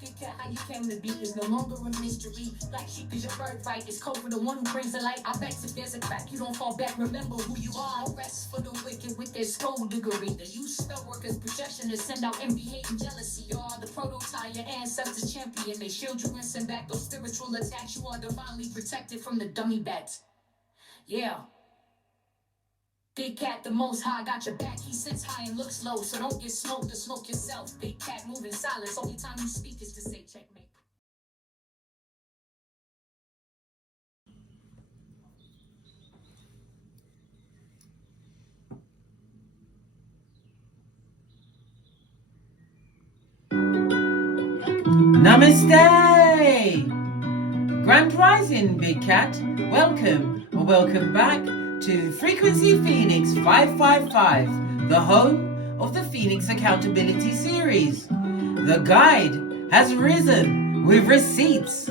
How you came to be is no longer a mystery. Black sheep is your birthright. It's code for the one who brings the light. I bet if there's a crack, you don't fall back. Remember who you are. No rest for the wicked with their skullduggery. The use spell workers' projection to send out envy, hate, and jealousy. You are the prototype, your ancestors champion. They shield you and send back those spiritual attacks. You are divinely protected from the dummy bats. Yeah. Big Cat, the most high, got your back. He sits high and looks low, so don't get smoked or smoke yourself. Big Cat, move in silence. Only time you speak is to say checkmate. Namaste! Grand Rising, Big Cat. Welcome or welcome back to Frequency Phoenix 555, the home of the Phoenix Accountability Series. The guide has risen with receipts.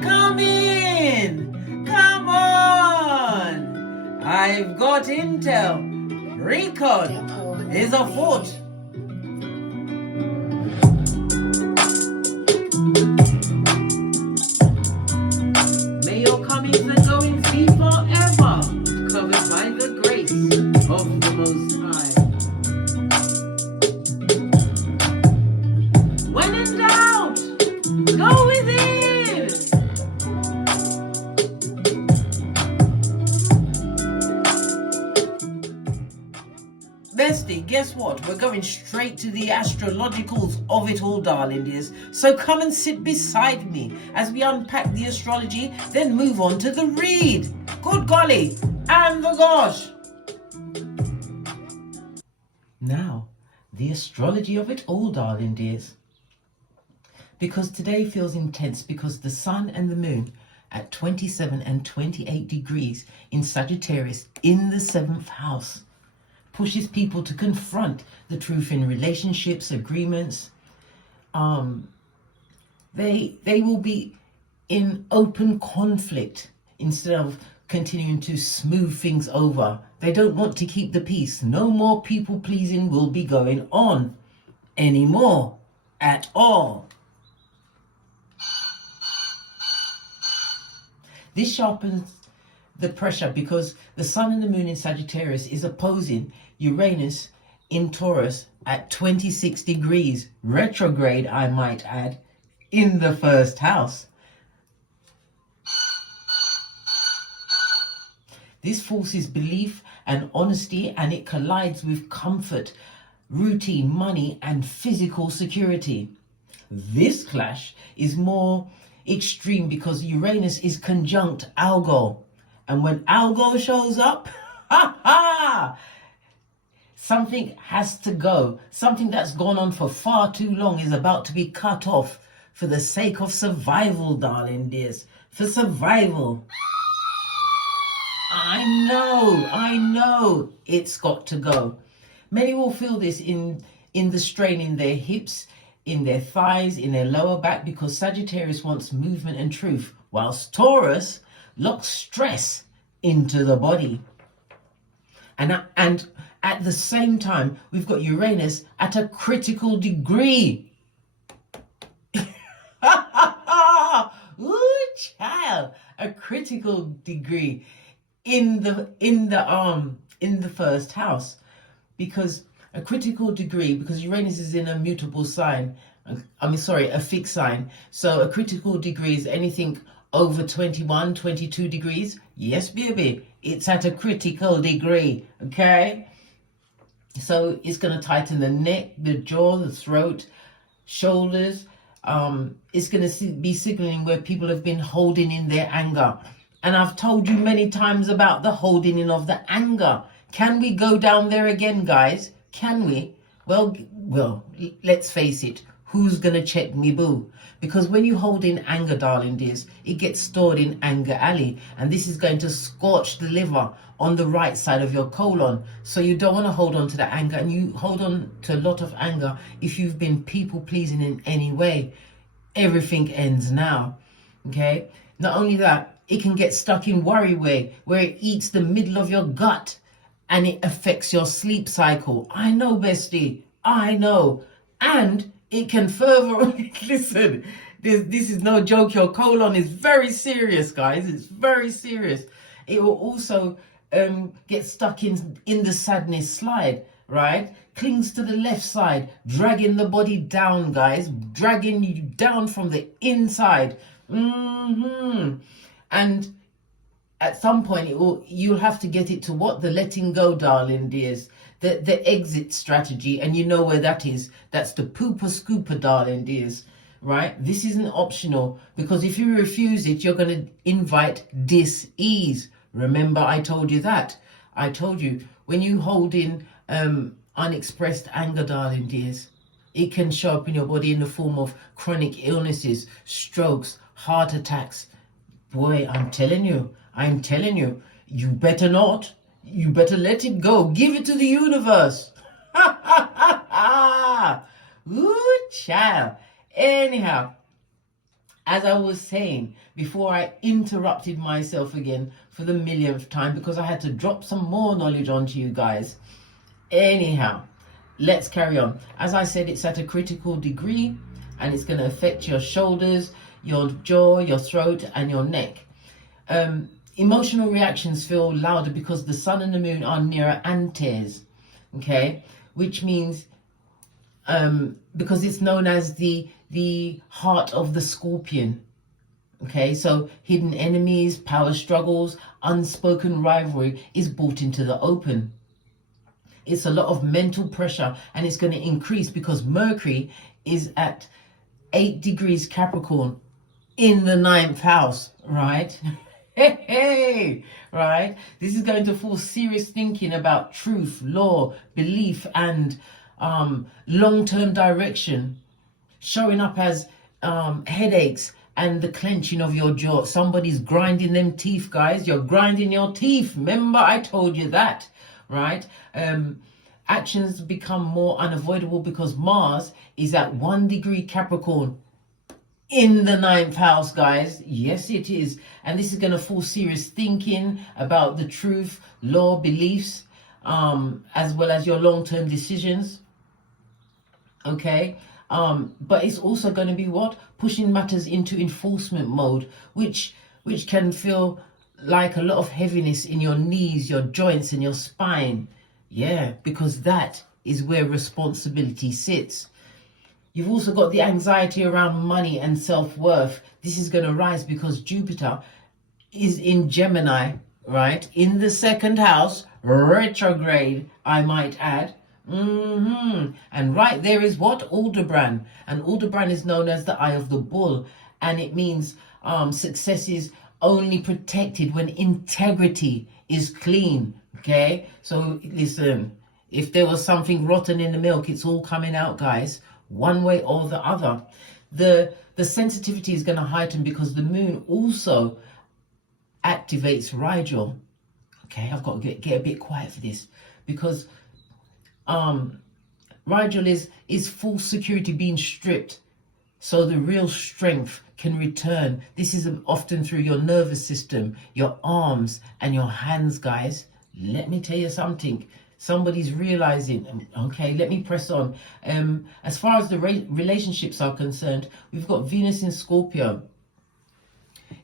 Come in! Come on! I've got intel. Recon is afoot. May your comings and goings be forever covered by the grace of the Most High. When in doubt, go within. Bestie, guess what? We're going straight to the astrologicals of it all, darling dears. So come and sit beside me as we unpack the astrology, then move on to the read. Good golly, and the gosh. Now, the astrology of it all, darling dears. Because today feels intense because the sun and the moon at 27 and 28 degrees in Sagittarius in the 7th house pushes people to confront the truth in relationships, agreements. They will be in open conflict instead of continuing to smooth things over. They don't want to keep the peace. No more people pleasing will be going on anymore at all. This sharpens the pressure because the sun and the moon in Sagittarius is opposing Uranus in Taurus at 26 degrees, retrograde, I might add, in the 1st house. This forces belief and honesty, and it collides with comfort, routine, money, and physical security. This clash is more extreme because Uranus is conjunct Algol. And when Algol shows up, something has to go. Something that's gone on for far too long is about to be cut off for the sake of survival, darling dears. For survival. I know it's got to go. Many will feel this in the strain in their hips, in their thighs, in their lower back, because Sagittarius wants movement and truth, whilst Taurus locks stress into the body. And at the same time, we've got Uranus at a critical degree. Ooh, child, a critical degree in the 1st house, because a critical degree, because Uranus is in a mutable sign. A fixed sign. So a critical degree is anything over 21, 22 degrees. Yes, baby, it's at a critical degree, okay? So it's going to tighten the neck, the jaw, the throat, shoulders. It's going to be signaling where people have been holding in their anger. And I've told you many times about the holding in of the anger. Can we go down there again, guys? Can we? Well, let's face it. Who's going to check me, boo? Because when you hold in anger, darling dears, it gets stored in anger alley. And this is going to scorch the liver on the right side of your colon. So you don't want to hold on to the anger. And you hold on to a lot of anger if you've been people pleasing in any way. Everything ends now. Okay? Not only that, it can get stuck in worry way, where it eats the middle of your gut and it affects your sleep cycle. I know, bestie. I know. And It can further, listen, this is no joke. Your colon is very serious, guys. It's very serious. It will also get stuck in the sadness slide, right? Clings to the left side, dragging the body down, guys. Dragging you down from the inside. And at some point, you'll have to get it to what? The letting go, darling dears. The exit strategy, and you know where that is. That's the pooper scooper, darling dears, right? This isn't optional, because if you refuse it, you're going to invite dis-ease. Remember, I told you that. I told you, when you hold in unexpressed anger, darling dears, it can show up in your body in the form of chronic illnesses, strokes, heart attacks. Boy, I'm telling you, you better not. You better let it go. Give it to the universe. Ooh, child. Anyhow, as I was saying, before I interrupted myself again for the millionth time, because I had to drop some more knowledge onto you guys. Anyhow, let's carry on. As I said, it's at a critical degree, and it's going to affect your shoulders, your jaw, your throat, and your neck. Emotional reactions feel louder because the sun and the moon are nearer antes, okay? Which means, because it's known as the heart of the scorpion, okay? So hidden enemies, power struggles, unspoken rivalry is brought into the open. It's a lot of mental pressure, and it's going to increase because Mercury is at 8 degrees Capricorn in the 9th house, right? Hey, right? This is going to force serious thinking about truth, law, belief, and long-term direction, showing up as headaches and the clenching of your jaw. Somebody's grinding them teeth, guys. You're grinding your teeth. Remember, I told you that, right? Actions become more unavoidable because Mars is at 1 degree Capricorn in the 9th house, guys. Yes, it is. And this is going to force serious thinking about the truth, law, beliefs, as well as your long-term decisions. Okay. But it's also going to be what? Pushing matters into enforcement mode, which can feel like a lot of heaviness in your knees, your joints, and your spine. Yeah, because that is where responsibility sits. You've also got the anxiety around money and self-worth. This is going to rise because Jupiter is in Gemini, right? In the 2nd house, retrograde, I might add. And right there is what? Aldebaran. And Aldebaran is known as the eye of the bull. And it means success is only protected when integrity is clean. Okay? So listen, if there was something rotten in the milk, it's all coming out, guys. One way or the other. The sensitivity is going to heighten because the moon also activates Rigel. Okay, I've got to get a bit quiet for this, because Rigel is false security being stripped, so the real strength can return. This is often through your nervous system, your arms, and your hands, guys. Let me tell you something. Somebody's realizing. Okay, let me press on. As far as the relationships are concerned, we've got Venus in Scorpio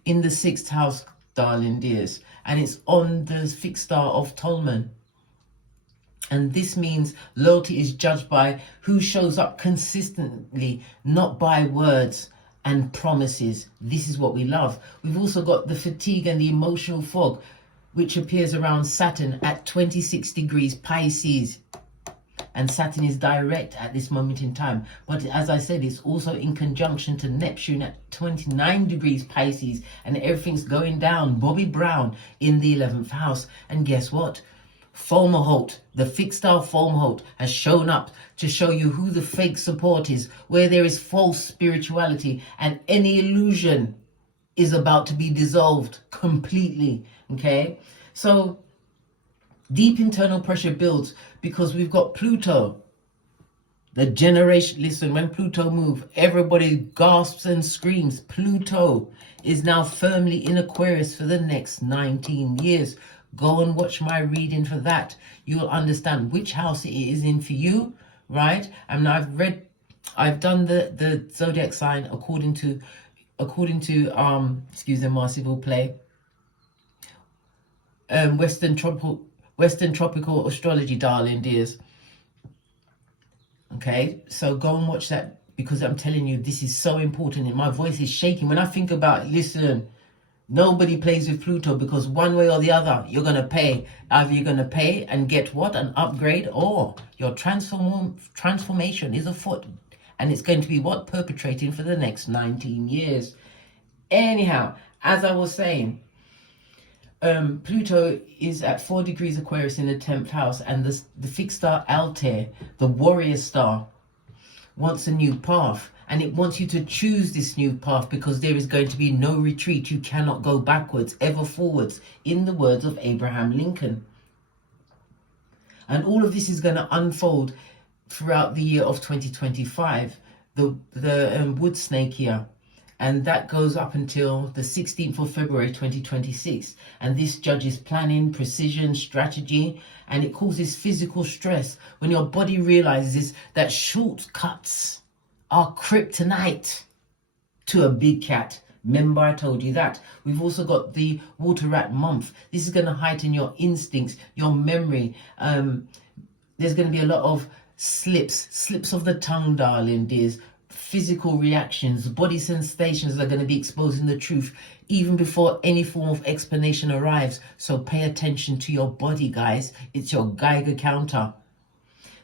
in the 6th house, darling dears, and it's on the fixed star of Tolman. And this means loyalty is judged by who shows up consistently, not by words and promises. This is what we love. We've also got the fatigue and the emotional fog, which appears around Saturn at 26 degrees Pisces. And Saturn is direct at this moment in time. But as I said, it's also in conjunction to Neptune at 29 degrees Pisces. And everything's going down. Bobby Brown in the 11th house. And guess what? Fomalhaut, the fixed star Fomalhaut, has shown up to show you who the fake support is, where there is false spirituality, and any illusion is about to be dissolved completely. Okay, so deep internal pressure builds because we've got Pluto, the generation. Listen, when Pluto moves, everybody gasps and screams. Pluto is now firmly in Aquarius for the next 19 years. Go and watch my reading for that. You'll understand which house it is in for you, right? And I've read I've done the zodiac sign according to excuse the merciful play, Western tropical astrology, darling dears. Okay, so go and watch that, because I'm telling you, this is so important, and my voice is shaking when I think about it. Listen, nobody plays with Pluto, because one way or the other, you're going to pay. Either you're going to pay and get what? An upgrade, or your transformation is afoot. And it's going to be what? Perpetrating for the next 19 years. Anyhow, as I was saying, Pluto is at 4 degrees Aquarius in the 10th house, and the fixed star Altair, the warrior star, wants a new path, and it wants you to choose this new path, because there is going to be no retreat. You cannot go backwards, ever forwards, in the words of Abraham Lincoln. And all of this is going to unfold throughout the year of 2025, the wood snake year. And that goes up until the 16th of February 2026. And this judges planning, precision, strategy, and it causes physical stress when your body realizes that shortcuts are kryptonite to a big cat. Remember, I told you that. We've also got the water rat month. This is going to heighten your instincts, your memory. There's going to be a lot of slips of the tongue, darling dears. Physical reactions, body sensations are going to be exposing the truth even before any form of explanation arrives. So pay attention to your body, guys. It's your Geiger counter.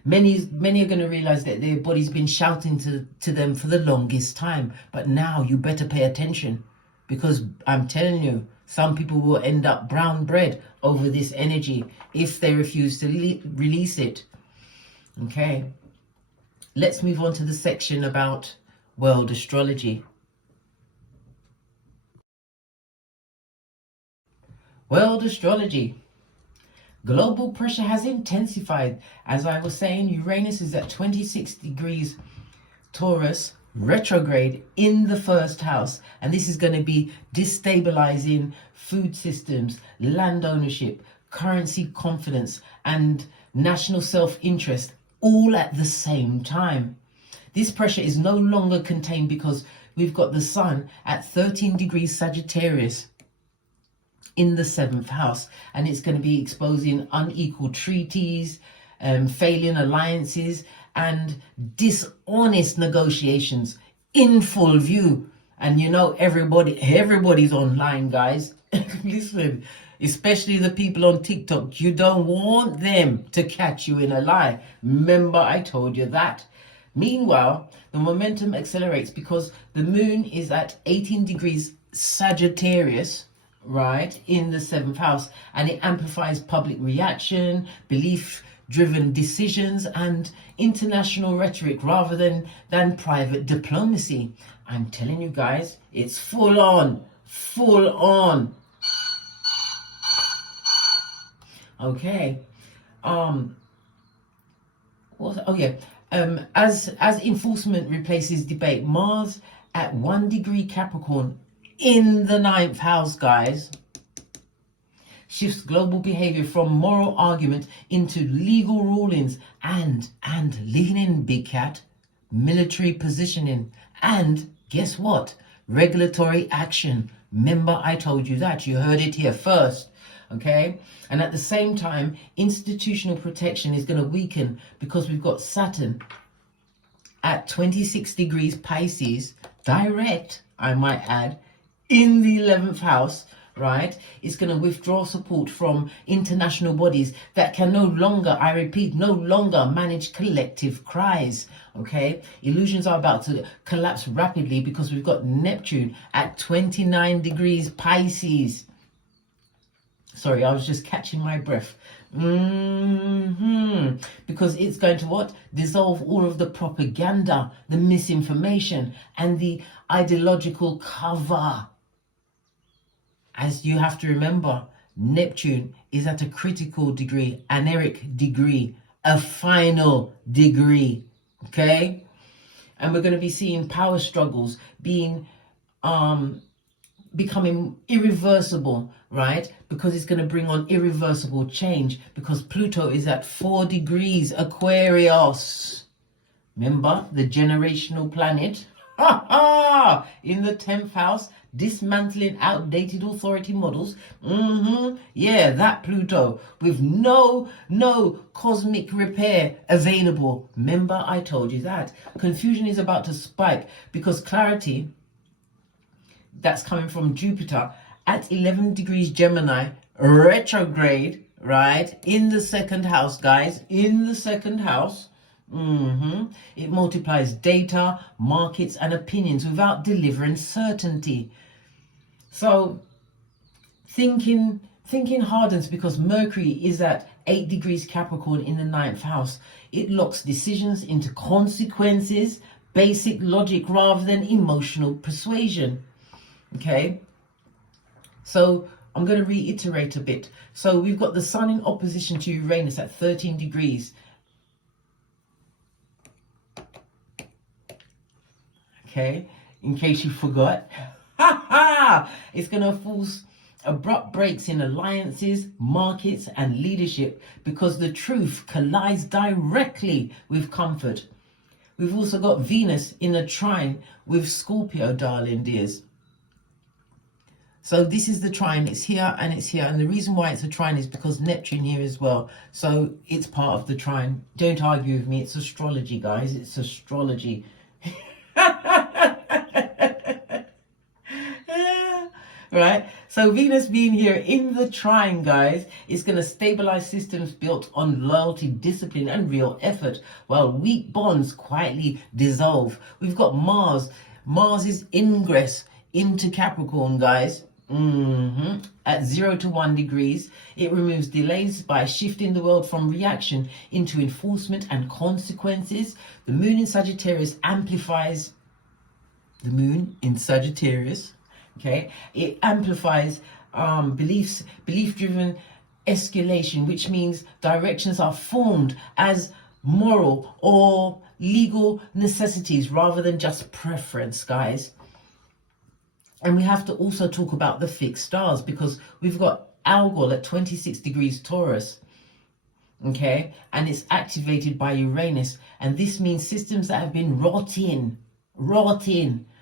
Many are going to realize that their body's been shouting to them for the longest time. But now you better pay attention, because I'm telling you, some people will end up brown bread over this energy if they refuse to release it. Okay. Let's move on to the section about world astrology. World astrology. Global pressure has intensified. As I was saying, Uranus is at 26 degrees Taurus retrograde in the first house. And this is going to be destabilizing food systems, land ownership, currency confidence, and national self-interest, all at the same time. This pressure is no longer contained, because we've got the sun at 13 degrees Sagittarius in the 7th house, and it's going to be exposing unequal treaties, failing alliances, and dishonest negotiations in full view. And you know, everybody's online, guys. Listen, especially the people on TikTok. You don't want them to catch you in a lie. Remember, I told you that. Meanwhile, the momentum accelerates because the moon is at 18 degrees Sagittarius, right, in the 7th house, and it amplifies public reaction, belief-driven decisions, and international rhetoric rather than private diplomacy. I'm telling you guys, it's full on. Okay. As enforcement replaces debate, Mars at 1 degree Capricorn in the 9th house, guys, shifts global behavior from moral argument into legal rulings and leaning, big cat, military positioning, and guess what? Regulatory action. Remember, I told you that. You heard it here first. Okay, and at the same time, institutional protection is going to weaken because we've got Saturn at 26 degrees Pisces, direct, I might add, in the 11th house, right? It's going to withdraw support from international bodies that can no longer, I repeat, no longer manage collective cries. Okay, illusions are about to collapse rapidly because we've got Neptune at 29 degrees Pisces. Sorry, I was just catching my breath. Because it's going to what? Dissolve all of the propaganda, the misinformation, and the ideological cover. As you have to remember, Neptune is at a critical degree, an Eric degree, a final degree. Okay? And we're going to be seeing power struggles being becoming irreversible, right? Because it's going to bring on irreversible change, because Pluto is at 4 degrees Aquarius. Remember, the generational planet. Ha ha! In the 10th house, dismantling outdated authority models. Yeah, that Pluto with no cosmic repair available. Remember, I told you that. Confusion is about to spike because clarity that's coming from Jupiter at 11 degrees Gemini, retrograde, right? In the 2nd house, guys, in the 2nd house. It multiplies data, markets, and opinions without delivering certainty. So thinking hardens because Mercury is at 8 degrees Capricorn in the 9th house. It locks decisions into consequences, basic logic rather than emotional persuasion. Okay, so I'm going to reiterate a bit. So we've got the Sun in opposition to Uranus at 13 degrees. Okay, in case you forgot. It's going to force abrupt breaks in alliances, markets, and leadership because the truth collides directly with comfort. We've also got Venus in a trine with Scorpio, darling dears. So this is the trine. It's here and it's here. And the reason why it's a trine is because Neptune here as well. So it's part of the trine. Don't argue with me. It's astrology, guys. It's astrology. Right? So Venus being here in the trine, guys, is going to stabilize systems built on loyalty, discipline, and real effort, while weak bonds quietly dissolve. We've got Mars. Mars's ingress into Capricorn, guys. At 0 to 1 degrees. It removes delays by shifting the world from reaction into enforcement and consequences. The moon in Sagittarius amplifies the moon in Sagittarius. Okay, it amplifies belief-driven escalation, which means directions are formed as moral or legal necessities rather than just preference, guys. And we have to also talk about the fixed stars because we've got Algol at 26 degrees Taurus. Okay, and it's activated by Uranus, and this means systems that have been wrought in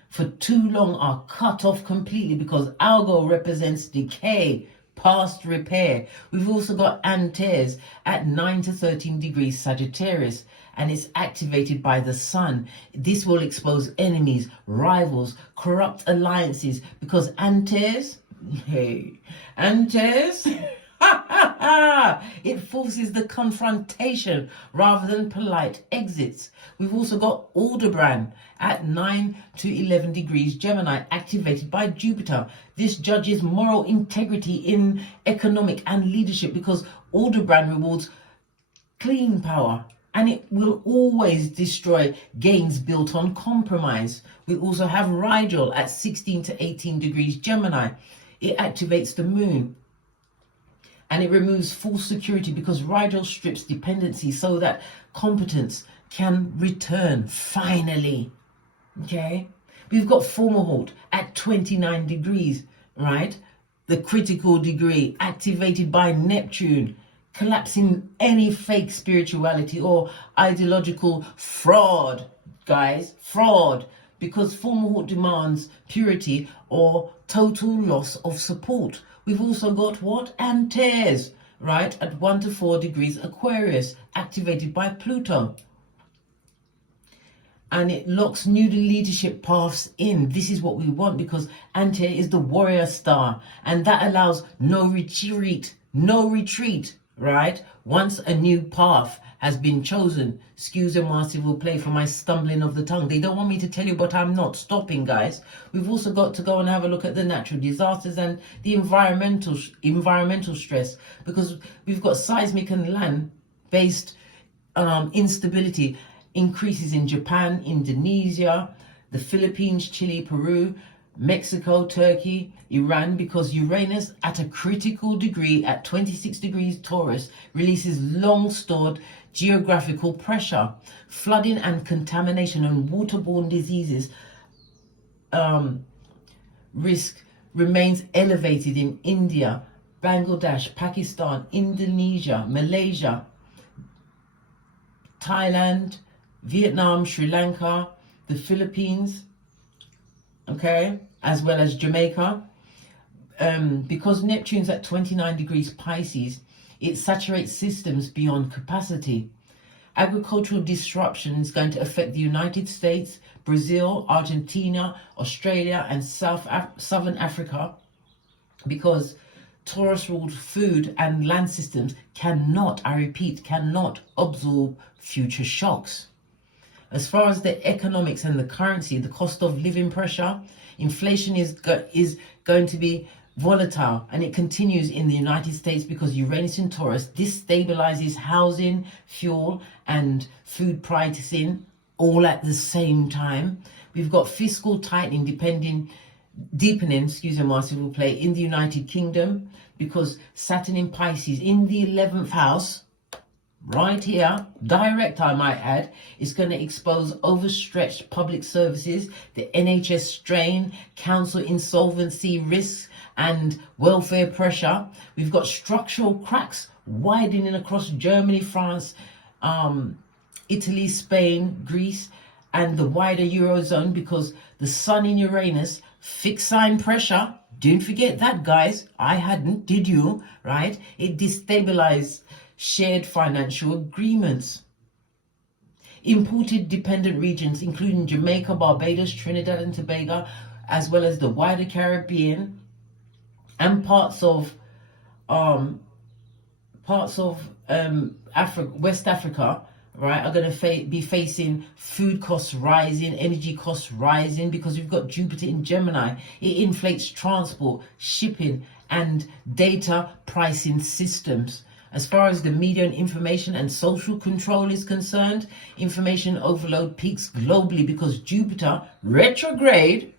for too long are cut off completely because Algol represents decay, past repair. We've also got Antares at 9 to 13 degrees Sagittarius, and it's activated by the Sun. This will expose enemies, rivals, corrupt alliances because Antares, it forces the confrontation rather than polite exits. We've also got Aldebaran at 9 to 11 degrees Gemini, activated by Jupiter. This judges moral integrity in economic and leadership because Aldebaran rewards clean power, and it will always destroy gains built on compromise. We also have Rigel at 16 to 18 degrees Gemini. It activates the moon, and it removes false security because Rigel strips dependency so that competence can return finally. Okay, we've got Fomalhaut at 29 degrees, right? The critical degree activated by Neptune, collapsing any fake spirituality or ideological fraud, guys, fraud, because Fomalhaut demands purity or total loss of support. We've also got what? Antares, right, at 1 to 4 degrees Aquarius, activated by Pluto. And it locks new leadership paths in. This is what we want because Antares is the warrior star, and that allows no retreat, right? Once a new path has been chosen. Excuse a masterful play for my stumbling of the tongue. They don't want me to tell you, but I'm not stopping, guys. We've also got to go and have a look at the natural disasters and the environmental stress, because we've got seismic and land-based instability increases in Japan, Indonesia, the Philippines, Chile, Peru, Mexico, Turkey, Iran, because Uranus at a critical degree at 26 degrees Taurus releases long-stored geographical pressure. Flooding and contamination and waterborne diseases risk remains elevated in India, Bangladesh, Pakistan, Indonesia, Malaysia, Thailand, Vietnam, Sri Lanka, the Philippines, okay, as well as Jamaica. Because Neptune's at 29 degrees Pisces, it saturates systems beyond capacity. Agricultural disruption is going to affect the United States, Brazil, Argentina, Australia, and Southern Africa, because Taurus-ruled food and land systems cannot, I repeat, cannot absorb future shocks. As far as the economics and the currency, the cost of living pressure, inflation is going to be volatile, and it continues in the United States because Uranus in Taurus destabilizes housing, fuel, and food pricing all at the same time. We've got fiscal tightening deepening, civil play in the United Kingdom, because Saturn in Pisces in the 11th house, right here, direct I might add, is going to expose overstretched public services, the NHS strain, council insolvency risks, and welfare pressure. We've got structural cracks widening across Germany, France, Italy, Spain, Greece, and the wider Eurozone, because the Sun in Uranus, fixed sign pressure. Don't forget that, guys. I hadn't, did you? Right? It destabilized shared financial agreements. Imported dependent regions, including Jamaica, Barbados, Trinidad and Tobago, as well as the wider Caribbean and parts of Africa, West Africa, right, are going to be facing food costs rising, energy costs rising, because we've got Jupiter in Gemini. It inflates transport, shipping, and data pricing systems. As far as the media and information and social control is concerned, information overload peaks globally because Jupiter retrograde.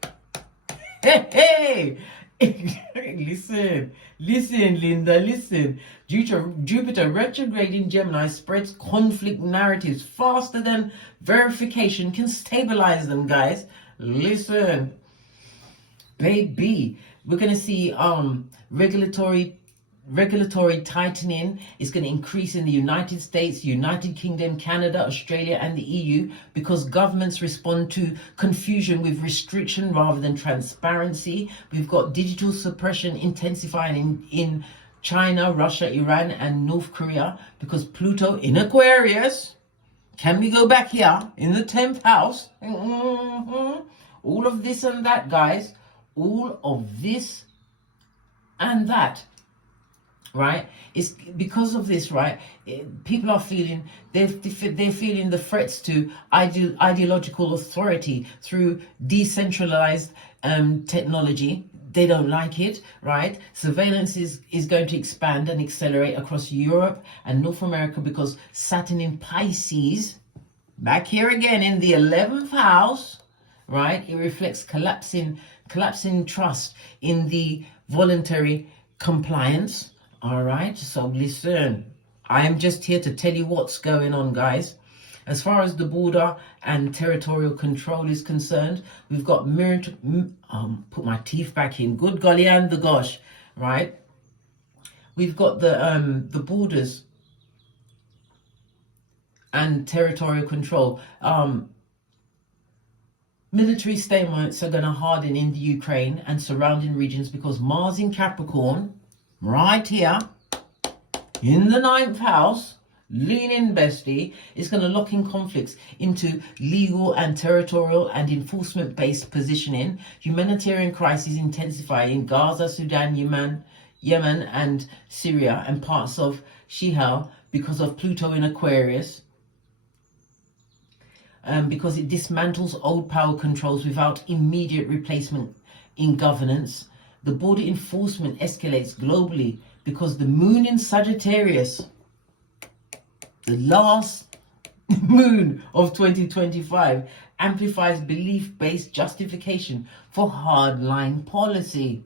Hey, listen, Linda, listen. Jupiter retrograde in Gemini spreads conflict narratives faster than verification can stabilize them, guys. Listen, baby, we're going to see regulatory tightening is going to increase in the United States, United Kingdom, Canada, Australia, and the EU, because governments respond to confusion with restriction rather than transparency. We've got digital suppression intensifying in China, Russia, Iran, and North Korea, because Pluto in Aquarius, can we go back here, in the 10th house? All of this and that, guys. All of this and that. Right, it's because of this, right? People are feeling they're feeling the threats to ideological authority through decentralized technology. They don't like it, right? Surveillance is going to expand and accelerate across Europe and North America, because Saturn in Pisces, back here again in the 11th house, right? It reflects collapsing trust in the voluntary compliance. All right, so listen, I am just here to tell you what's going on, guys. As far as the border and territorial control is concerned, we've got put my teeth back in, good golly and the gosh, right? We've got the borders and territorial control. Military stalemates are going to harden in the Ukraine and surrounding regions, because Mars in Capricorn, right here in the 9th house, lean in bestie, is going to lock in conflicts into legal and territorial and enforcement based positioning. Humanitarian crises intensify in Gaza, Sudan, Yemen and Syria and parts of Shihal, because of Pluto in Aquarius, because it dismantles old power controls without immediate replacement in governance. The border enforcement escalates globally because the moon in Sagittarius, the last moon of 2025, amplifies belief-based justification for hardline policy.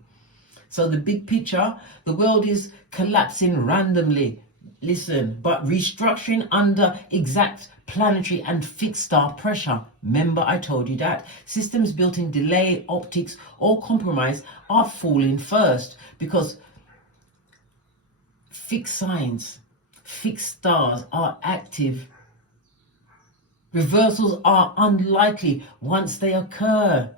So the big picture, the world is collapsing randomly. Listen, but restructuring under exact planetary and fixed star pressure. Remember, I told you that systems built in delay, optics, or compromise are falling first, because fixed signs, fixed stars are active Reversals are unlikely once they occur.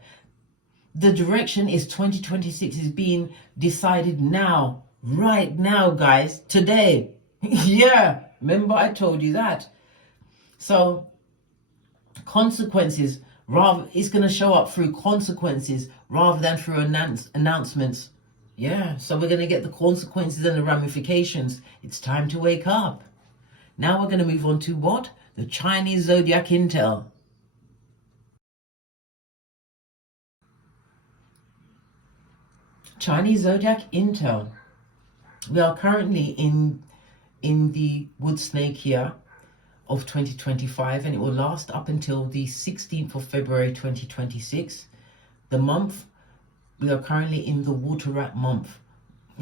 The direction is 2026 is being decided now, right now, guys, today. Yeah, remember I told you that. So consequences, rather, it's going to show up through consequences rather than through announcements. Yeah, so we're going to get the consequences and the ramifications. It's time to wake up. Now we're going to move on to what? The Chinese zodiac intel. Chinese zodiac intel. We are currently in the wood snake year of 2025, and it will last up until the 16th of February 2026. The month, we are currently in the water rat month.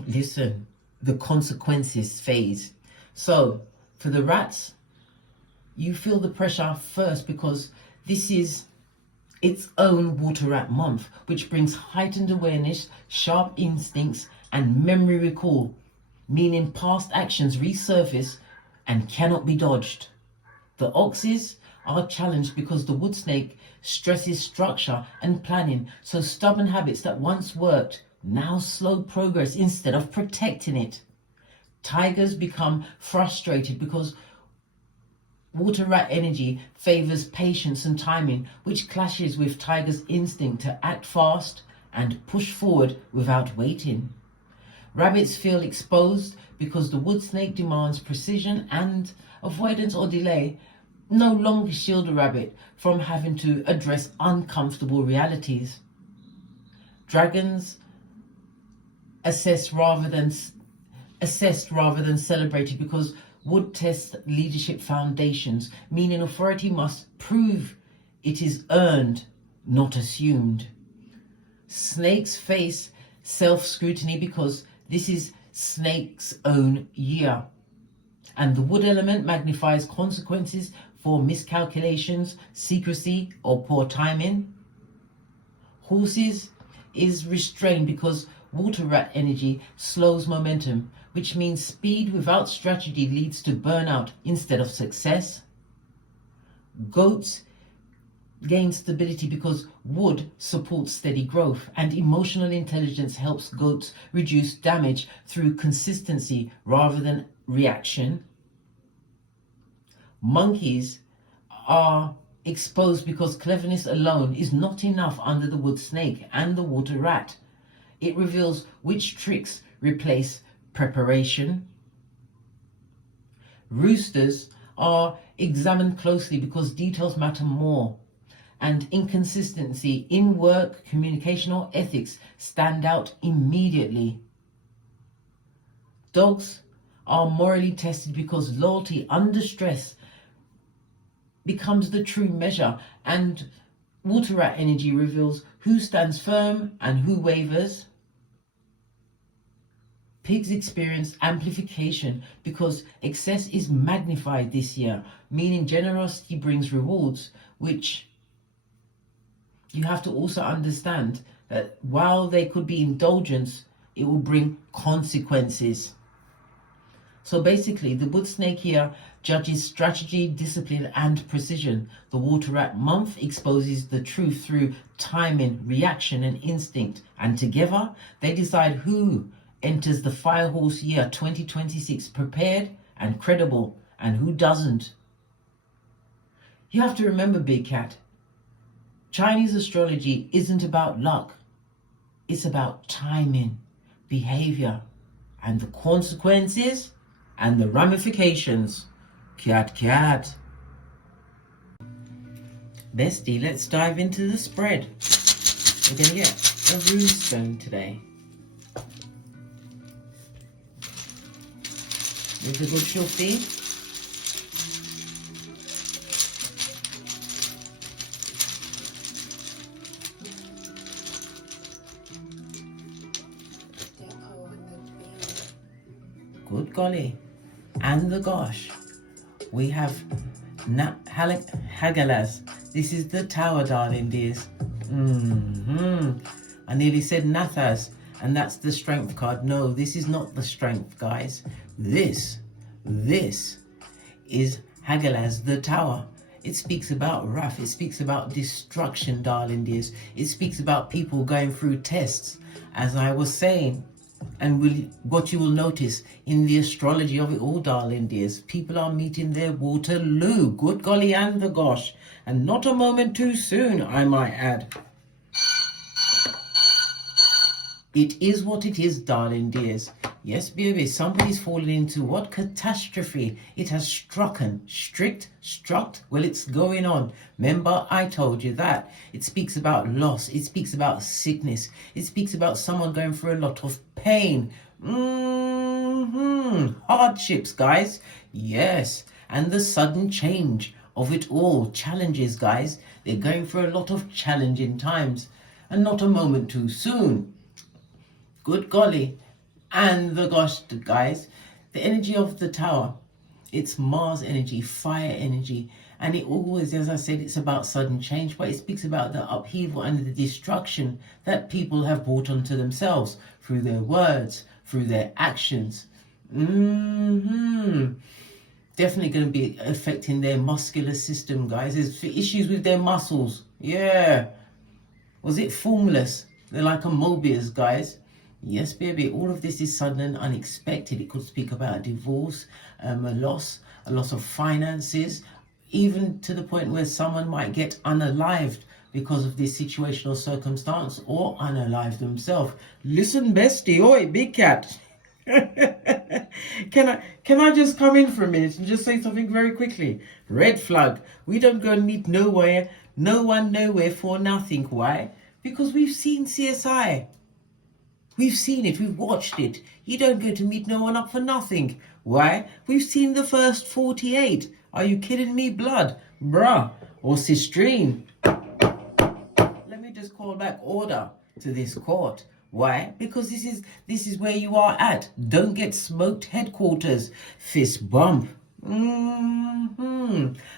Listen, the consequences phase. So for the rats, you feel the pressure first because this is its own water rat month, which brings heightened awareness, sharp instincts, and memory recall, meaning past actions resurface and cannot be dodged. The oxes are challenged because the wood snake stresses structure and planning, so stubborn habits that once worked now slow progress instead of protecting it. Tigers become frustrated because water rat energy favors patience and timing, which clashes with tiger's instinct to act fast and push forward without waiting. Rabbits feel exposed because the wood snake demands precision, and avoidance or delay no longer shield a rabbit from having to address uncomfortable realities. Dragons assessed rather than celebrated because wood tests leadership foundations, meaning authority must prove it is earned, not assumed. Snakes face self-scrutiny because this is snake's own year, and the wood element magnifies consequences for miscalculations, secrecy, or poor timing. Horses is restrained because water rat energy slows momentum, which means speed without strategy leads to burnout instead of success. Goats gain stability because wood supports steady growth, and emotional intelligence helps goats reduce damage through consistency rather than reaction. Monkeys are exposed because cleverness alone is not enough under the wood snake and the water rat. It reveals which tricks replace preparation. Roosters are examined closely because details matter more, and inconsistency in work, communication, or ethics stand out immediately. Dogs are morally tested because loyalty under stress becomes the true measure, and water rat energy reveals who stands firm and who wavers. Pigs experience amplification because excess is magnified this year, meaning generosity brings rewards, which you have to also understand that while they could be indulgence, it will bring consequences. So basically, the wood snake here judges strategy, discipline, and precision. The water rat month exposes the truth through timing, reaction, and instinct. And together, they decide who enters the fire horse year 2026 prepared and credible, and who doesn't. You have to remember, Big Cat, Chinese astrology isn't about luck. It's about timing, behavior, and the consequences and the ramifications. Cat. Bestie, let's dive into the spread. We're going to get a rune stone today. With a good shufti. Good golly. And the gosh. We have Hagalaz. This is the tower, darling dears. I nearly said Nathaz, and that's the strength card. No, this is not the strength, guys. This is Hagalaz, the tower. It speaks about wrath. It speaks about destruction, darling dears. It speaks about people going through tests, as I was saying. And what you will notice in the astrology of it all, darling dears, people are meeting their Waterloo. Good golly and the gosh. And not a moment too soon, I might add. It is what it is, darling dears. Yes, baby, somebody's fallen into what? Catastrophe. It has struck. Well, it's going on. Remember, I told you that. It speaks about loss. It speaks about sickness. It speaks about someone going through a lot of pain. Hardships, guys. Yes. And the sudden change of it all. Challenges, guys. They're going through a lot of challenging times. And not a moment too soon. Good golly. And the gosh, guys, the energy of the Tower, it's Mars energy, fire energy. And it always, as I said, it's about sudden change, but it speaks about the upheaval and the destruction that people have brought onto themselves through their words, through their actions. Definitely going to be affecting their muscular system, guys. There's issues with their muscles. Yeah. Was it formless? They're like a Mobius, guys. Yes, baby, all of this is sudden and unexpected. It could speak about a divorce, a loss of finances, even to the point where someone might get unalived because of this situational circumstance, or unalive themselves. Listen, bestie, oi, big cat. Can I just come in for a minute and just say something very quickly? Red flag. We don't go and meet no one nowhere for nothing. Why? Because we've seen CSI. We've seen it, we've watched it. You don't go to meet no one up for nothing. Why? We've seen the first 48. Are you kidding me, blood? Bruh, or sistrine. Let me just call back order to this court. Why? Because this is where you are at. Don't get smoked, headquarters. Fist bump.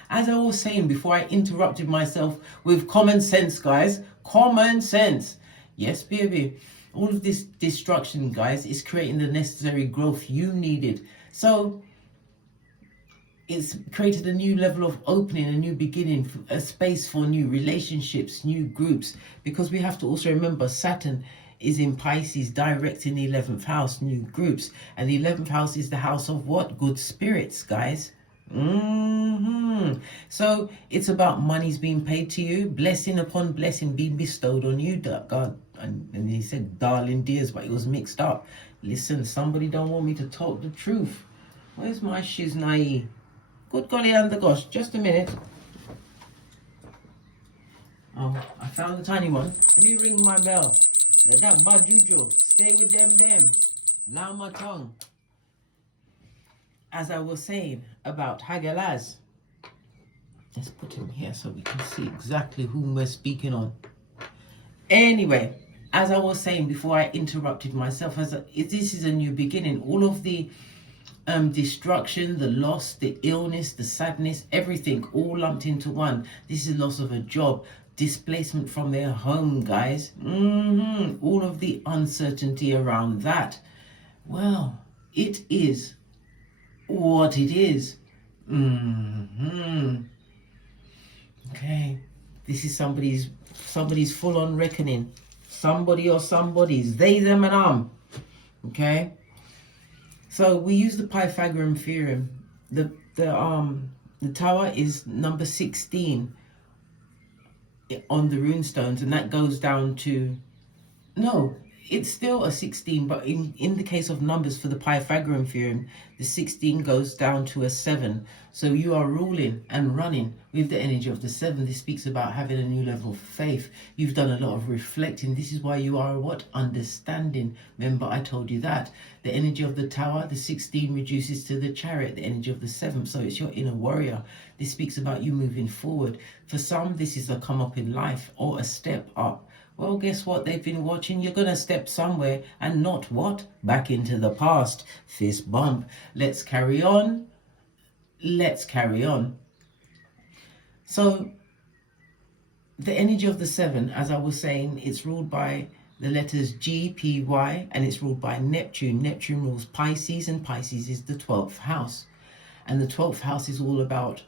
As I was saying before I interrupted myself with common sense, guys. Common sense. Yes, baby. All of this destruction, guys, is creating the necessary growth you needed. So it's created a new level of opening, a new beginning, a space for new relationships, new groups. Because we have to also remember Saturn is in Pisces, direct in the 11th house, new groups. And the 11th house is the house of what? Good spirits, guys. So it's about monies being paid to you, blessing upon blessing being bestowed on you, God. And he said darling dears, but it was mixed up. Listen, somebody don't want me to talk the truth. Where's my shiznai? Good golly and the gosh, just a minute. Oh, I found the tiny one. Let me ring my bell. Let that bad juju stay with them. Now my tongue. As I was saying about Hagalaz. Let's put him here so we can see exactly whom we're speaking on. Anyway, as I was saying before I interrupted myself, this is a new beginning. All of the destruction, the loss, the illness, the sadness, everything all lumped into one. This is loss of a job, displacement from their home, guys. All of the uncertainty around that. Well, it is what it is. Okay, this is somebody's full-on reckoning. Somebody or somebody's, they, them, and okay. So we use the Pythagorean theorem. The tower is number 16 on the runestones, and that goes down to it's still a 16, but in the case of numbers for the Pythagorean theorem, the 16 goes down to a 7. So you are ruling and running with the energy of the 7. This speaks about having a new level of faith. You've done a lot of reflecting. This is why you are what? Understanding. Remember, I told you that. The energy of the tower, the 16 reduces to the chariot, the energy of the 7. So it's your inner warrior. This speaks about you moving forward. For some, this is a come up in life or a step up. Well, guess what? They've been watching. You're going to step somewhere and not what? Back into the past. Fist bump. Let's carry on. So the energy of the 7, as I was saying, it's ruled by the letters G, P, Y, and it's ruled by Neptune. Neptune rules Pisces, and Pisces is the 12th house. And the 12th house is all about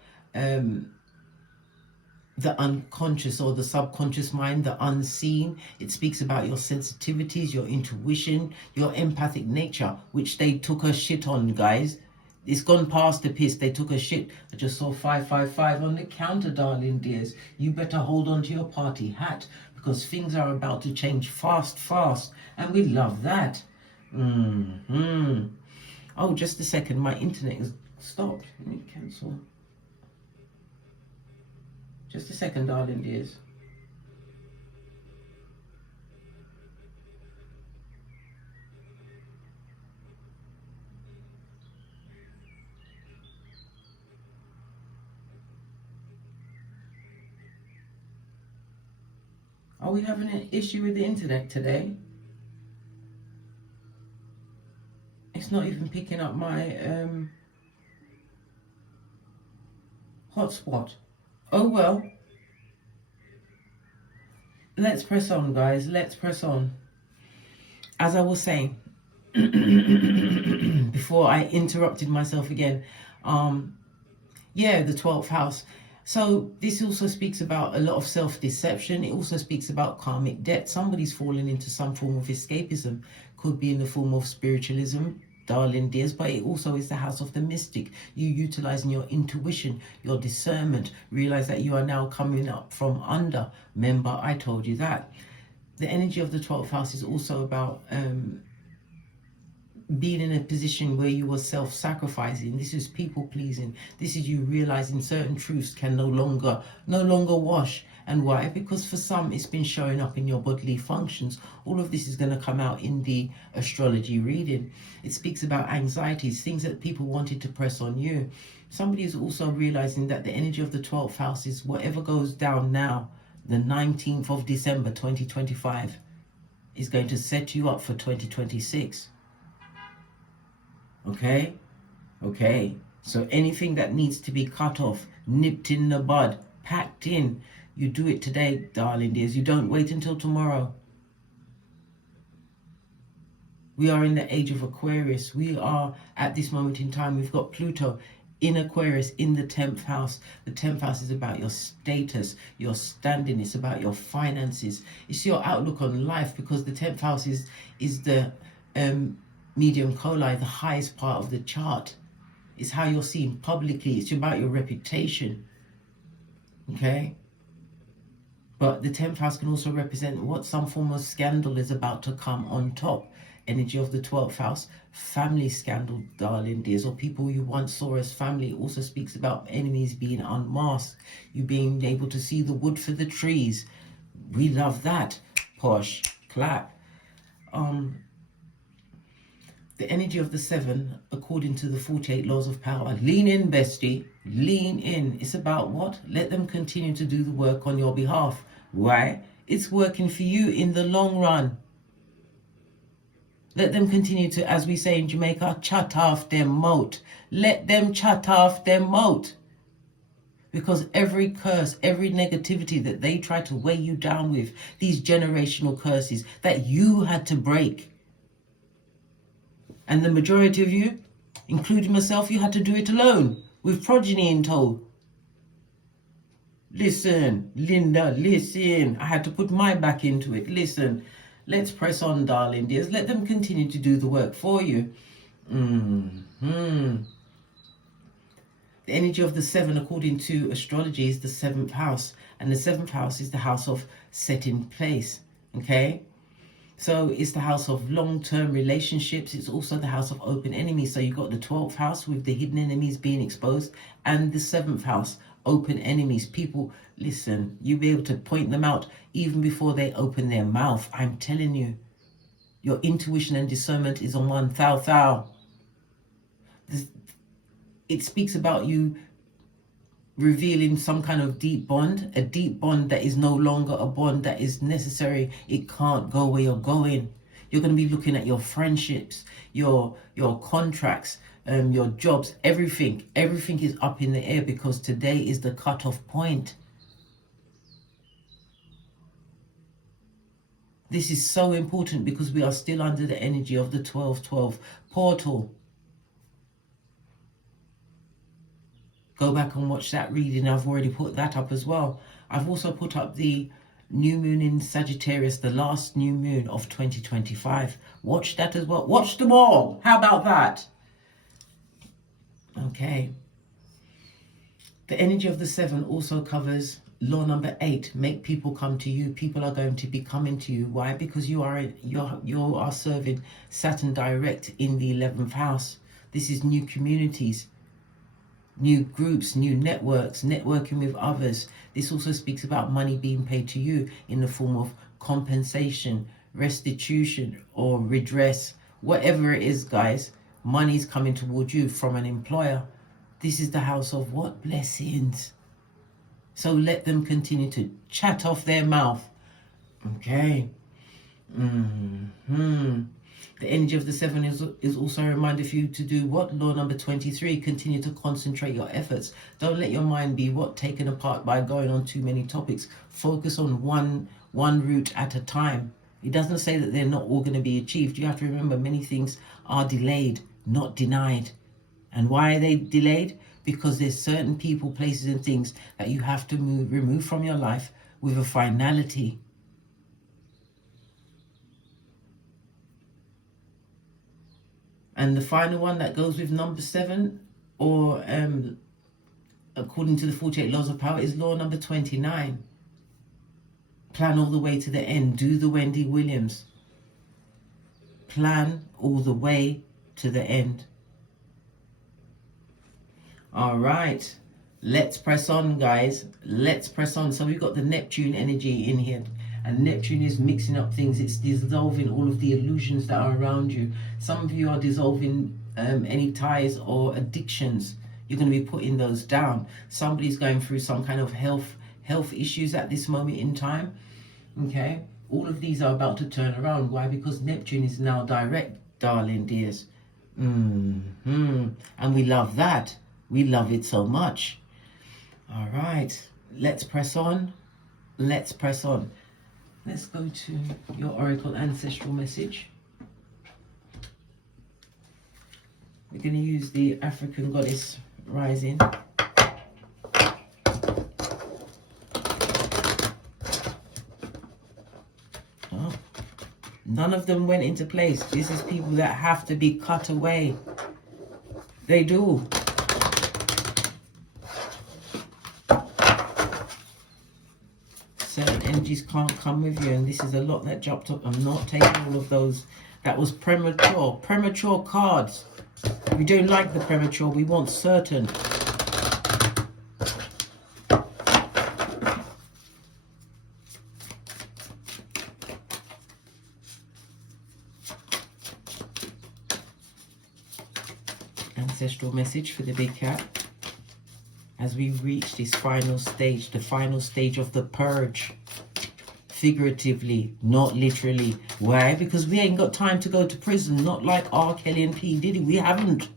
the unconscious or the subconscious mind, the unseen. It speaks about your sensitivities, your intuition, your empathic nature, which they took a shit on, guys. It's gone past the piss. They took a shit. I just saw 555 on the counter, darling dears. You better hold on to your party hat, because things are about to change fast, and we love that. Oh, just a second. My internet has stopped. Let me cancel. Just a second, darling dears. Are we having an issue with the internet today? It's not even picking up my hotspot. Oh well. Let's press on, guys. Let's press on. As I was saying, before I interrupted myself again, yeah, the 12th house. So this also speaks about a lot of self-deception. It also speaks about karmic debt. Somebody's fallen into some form of escapism. Could be in the form of spiritualism, darling dears, but it also is the house of the mystic. You utilizing your intuition, your discernment, realize that you are now coming up from under. Remember, I told you that. The energy of the 12th house is also about being in a position where you were self-sacrificing. This is people-pleasing. This is you realizing certain truths can no longer wash. And why? Because for some, it's been showing up in your bodily functions. All of this is going to come out in the astrology reading. It speaks about anxieties, things that people wanted to press on you. Somebody is also realizing that the energy of the 12th house is whatever goes down now, the 19th of December 2025, is going to set you up for 2026. Okay? So anything that needs to be cut off, nipped in the bud, packed in, you do it today, darling dears. You don't wait until tomorrow. We are in the age of Aquarius. We are, at this moment in time, we've got Pluto in Aquarius in the 10th house. The 10th house is about your status, your standing. It's about your finances. It's your outlook on life, because the 10th house is the medium coli, the highest part of the chart. It's how you're seen publicly. It's about your reputation. Okay? But the 10th house can also represent what some form of scandal is about to come on top. Energy of the 12th house, family scandal, darling dears, or people you once saw as family. It also speaks about enemies being unmasked, you being able to see the wood for the trees. We love that. Posh, clap. The energy of the 7, according to the 48 laws of power. Lean in, bestie. Lean in. It's about what? Let them continue to do the work on your behalf. Why? It's working for you in the long run. Let them continue to, as we say in Jamaica, chat off their moat. Let them chat off their moat. Because every curse, every negativity that they try to weigh you down with, these generational curses that you had to break. And the majority of you, including myself, you had to do it alone, with progeny in tow. Listen, Linda, listen. I had to put my back into it. Listen, let's press on, darling dears. Let them continue to do the work for you. The energy of the 7, according to astrology, is the 7th house. And the 7th house is the house of set in place. Okay? So it's the house of long-term relationships. It's also the house of open enemies. So you've got the 12th house with the hidden enemies being exposed, and the 7th house, open enemies. People, listen, you'll be able to point them out even before they open their mouth. I'm telling you, your intuition and discernment is on one thou. It speaks about you revealing some kind of deep bond, a deep bond that is no longer a bond that is necessary. It can't go where you're going. You're going to be looking at your friendships, your contracts, your jobs, everything is up in the air, because today is the cutoff point. This is so important because we are still under the energy of the 12-12 portal. Go back and watch that reading. I've already put that up as well. I've also put up the new moon in Sagittarius, the last new moon of 2025. Watch that as well. Watch them all. How about that? Okay. The energy of the 7 also covers law number 8. Make people come to you. People are going to be coming to you. Why? Because you are serving Saturn direct in the 11th house. This is new communities, new groups, new networks, networking with others. This also speaks about money being paid to you in the form of compensation, restitution, or redress. Whatever it is, guys, money's coming towards you from an employer. This is the house of what? Blessings. So let them continue to chat off their mouth. Okay. The energy of the 7 is also a reminder for you to do what? Law number 23. Continue to concentrate your efforts. Don't let your mind be taken apart by going on too many topics. Focus on one route at a time. It doesn't say that they're not all going to be achieved. You have to remember many things are delayed, not denied. And why are they delayed? Because there's certain people, places, and things that you have to remove from your life with a finality. And the final one that goes with number 7, or according to the 48 laws of power, is law number 29. Plan all the way to the end. Do the Wendy Williams. Plan all the way to the end. All right. Let's press on, guys. Let's press on. So we've got the Neptune energy in here. And Neptune is mixing up things. It's dissolving all of the illusions that are around you. Some of you are dissolving any ties or addictions. You're going to be putting those down. Somebody's going through some kind of health issues at this moment in time. Okay. All of these are about to turn around. Why? Because Neptune is now direct, darling dears. And we love that. We love it so much. All right. Let's press on. Let's press on. Let's go to your Oracle Ancestral message. We're going to use the African Goddess Rising. Oh, none of them went into place. This is people that have to be cut away. They do. Certain energies can't come with you, and this is a lot that jumped up. I'm not taking all of those. That was premature cards. We don't like the premature. We want certain. Ancestral message for the big cat. As we reach this final stage, the final stage of the purge, figuratively, not literally. Why? Because we ain't got time to go to prison, not like R. Kelly and P. Diddy. We haven't.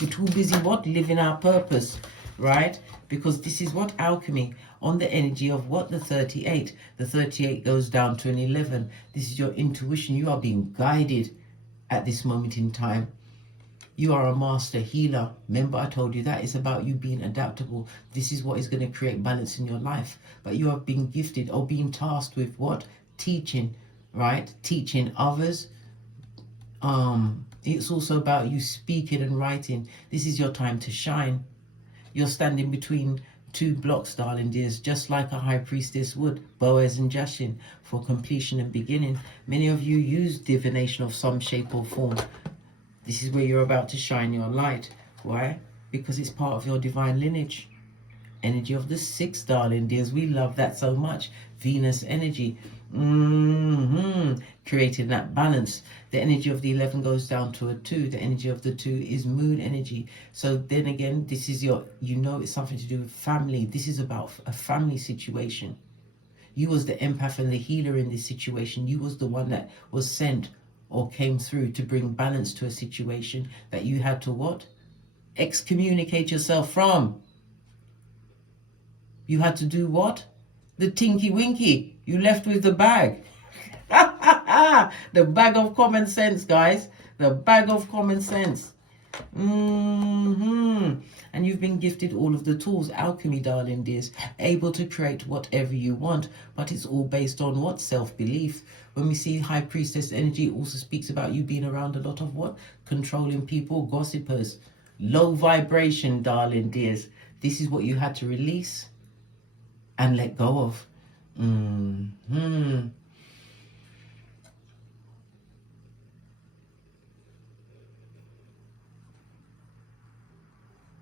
We're too busy, living our purpose, right? Because this is what alchemy, on the energy of what? The 38. The 38 goes down to an 11. This is your intuition. You are being guided at this moment in time. You are a master healer. Remember, I told you that it's about you being adaptable. This is what is going to create balance in your life. But you are being gifted or being tasked with what? Teaching, right? Teaching others. It's also about you speaking and writing. This is your time to shine. You're standing between two blocks, darling dears, just like a high priestess would, Boaz and Jashin, for completion and beginning. Many of you use divination of some shape or form. This is where you're about to shine your light. Why? Because it's part of your divine lineage. Energy of the 6, darling dears. We love that so much. Venus energy. Creating that balance. The energy of the 11 goes down to a 2. The energy of the 2 is moon energy. So then again, this is it's something to do with family. This is about a family situation. You was the empath and the healer in this situation. You was the one that was sent or came through to bring balance to a situation that you had to what? Excommunicate yourself from. You had to do what? The tinky winky. You left with the bag. The bag of common sense, guys. The bag of common sense. And And you've been gifted all of the tools. Alchemy, darling dears. Able to create whatever you want. But it's all based on what? Self-belief. When we see High Priestess energy, it also speaks about you being around a lot of what? Controlling people, gossipers. Low vibration, darling dears. This is what you had to release and let go of.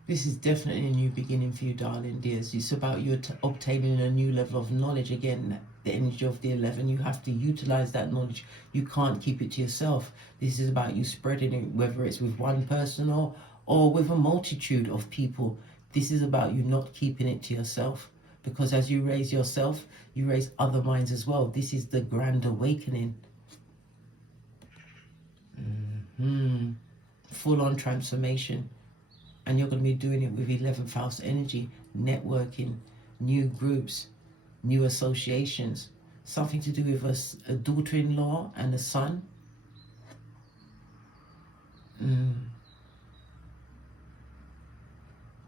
This is definitely a new beginning for you, darling dears. It's about you obtaining a new level of knowledge. Again, the energy of the 11, you have to utilize that knowledge. You can't keep it to yourself. This is about you spreading it, whether it's with one person or with a multitude of people. This is about you not keeping it to yourself. Because as you raise yourself, you raise other minds as well. This is the grand awakening. Full-on transformation. And you're going to be doing it with 11th house energy, networking, new groups, new associations, something to do with a daughter-in-law and a son.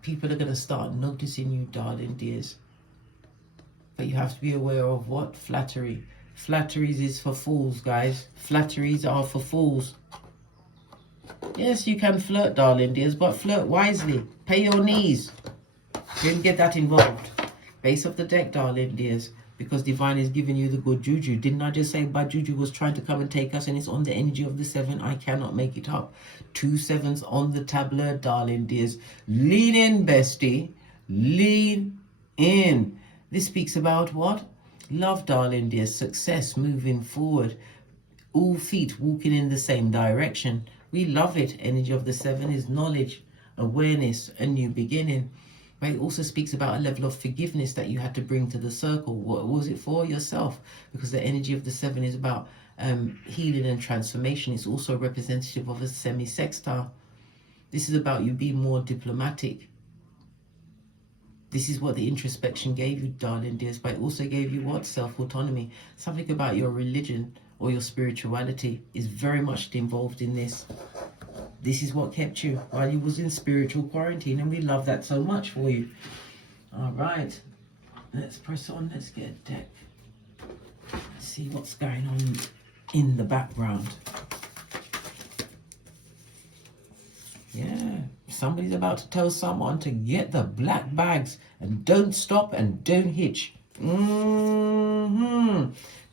People are going to start noticing you, darling dears. But you have to be aware of what? Flattery. Flatteries is for fools, guys. Flatteries are for fools. Yes, you can flirt, darling dears, but flirt wisely. Pay your knees. Didn't get that involved. Base of the deck, darling dears, because divine is giving you the good juju. Didn't I just say bad juju was trying to come and take us, and it's on the energy of the 7? I cannot make it up. 2 7s on the tableau, darling dears. Lean in, bestie. Lean in. This speaks about what? Love, darling dears. Success, moving forward. All feet walking in the same direction. We love it. Energy of the 7 is knowledge, awareness, a new beginning. But it also speaks about a level of forgiveness that you had to bring to the circle. What was it for? Yourself. Because the energy of the 7 is about healing and transformation. It's also representative of a semi-sextile. This is about you being more diplomatic. This is what the introspection gave you, darling dears. But it also gave you what? Self-autonomy. Something about your religion or your spirituality is very much involved in this. This is what kept you while you was in spiritual quarantine, and we love that so much for you. All right, let's press on. Let's get a deck. Let's see what's going on in the background. Yeah, somebody's about to tell someone to get the black bags and don't stop and don't hitch.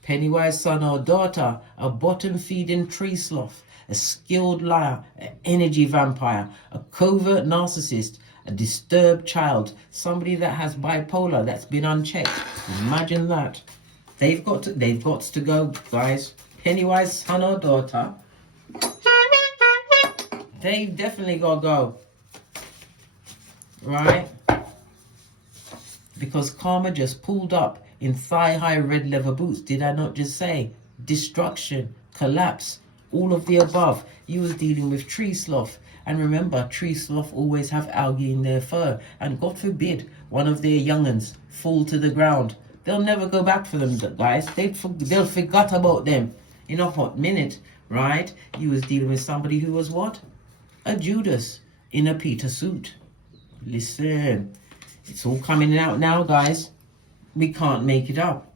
Pennywise son or daughter, a bottom-feeding tree sloth, a skilled liar, an energy vampire, a covert narcissist, a disturbed child, somebody that has bipolar that's been unchecked. Imagine that. They've got to go, guys. Pennywise son or daughter, they've definitely got to go. Right? Because karma just pulled up in thigh-high red leather boots. Did I not just say? Destruction, collapse, all of the above. You was dealing with tree sloth. And remember, tree sloth always have algae in their fur. And God forbid, one of their young'uns fall to the ground. They'll never go back for them, guys. They'll forget about them in a hot minute, right? You was dealing with somebody who was what? A Judas in a Peter suit. Listen, it's all coming out now, guys. We can't make it up.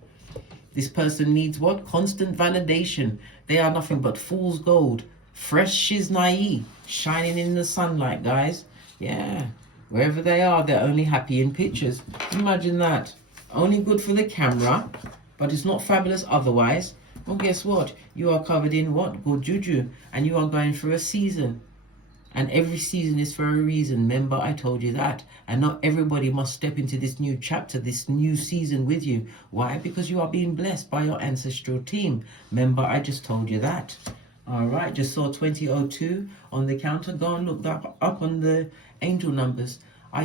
This person needs what? Constant validation. They are nothing but fool's gold. Fresh shiznai, shining in the sunlight, guys. Yeah. Wherever they are, they're only happy in pictures. Imagine that. Only good for the camera, but it's not fabulous otherwise. Well, guess what? You are covered in what? Good juju. And you are going through a season. And every season is for a reason. Remember, I told you that. And not everybody must step into this new chapter, this new season with you. Why? Because you are being blessed by your ancestral team. Remember, I just told you that. All right, just saw 2002 on the counter. Go and look that up on the angel numbers. I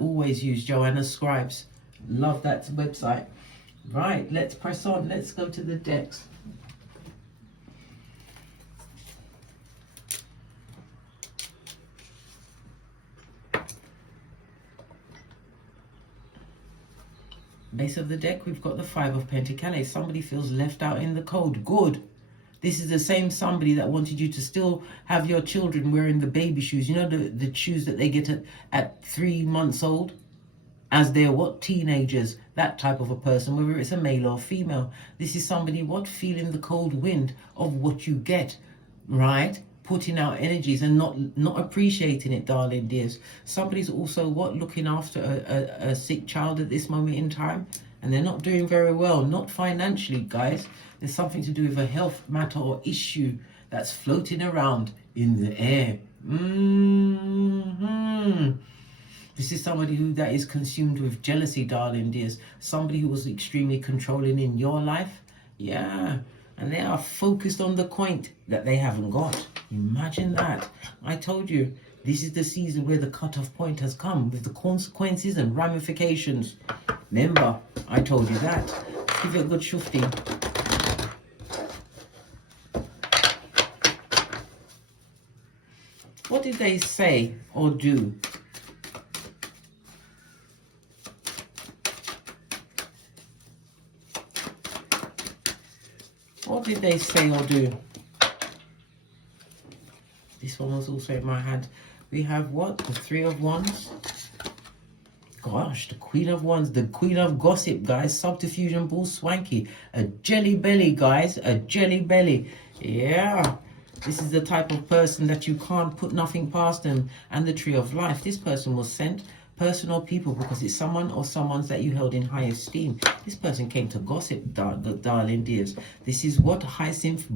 always use Joanna Scribes. Love that website. Right, let's press on. Let's go to the decks. Base of the deck, we've got the 5 of Pentacles. Somebody feels left out in the cold. Good. This is the same somebody that wanted you to still have your children wearing the baby shoes. You know, the shoes that they get at 3 months old? As they're what? Teenagers. That type of a person, whether it's a male or female. This is somebody what? Feeling the cold wind of what you get, right? Putting out energies and not appreciating it, darling dears. Somebody's also what? Looking after a sick child at this moment in time, and they're not doing very well, not financially, guys. There's something to do with a health matter or issue that's floating around in the air. This is somebody that is consumed with jealousy, darling dears. Somebody who was extremely controlling in your life. Yeah. And they are focused on the point that they haven't got. Imagine that. I told you, this is the season where the cutoff point has come with the consequences and ramifications. Remember, I told you that. Let's give it a good shufting. What did they say or do? What did they say or do? This one was also in my hand. We have what? The Three of Wands. Gosh, the Queen of Wands, the Queen of Gossip, guys. Subterfuge, bull, swanky. A jelly belly, guys. A jelly belly. Yeah. This is the type of person that you can't put nothing past them. And the Tree of Life. This person was sent, person or people, because it's someone or someone's that you held in high esteem. This person came to gossip, darling dears. This is what? Hyacinth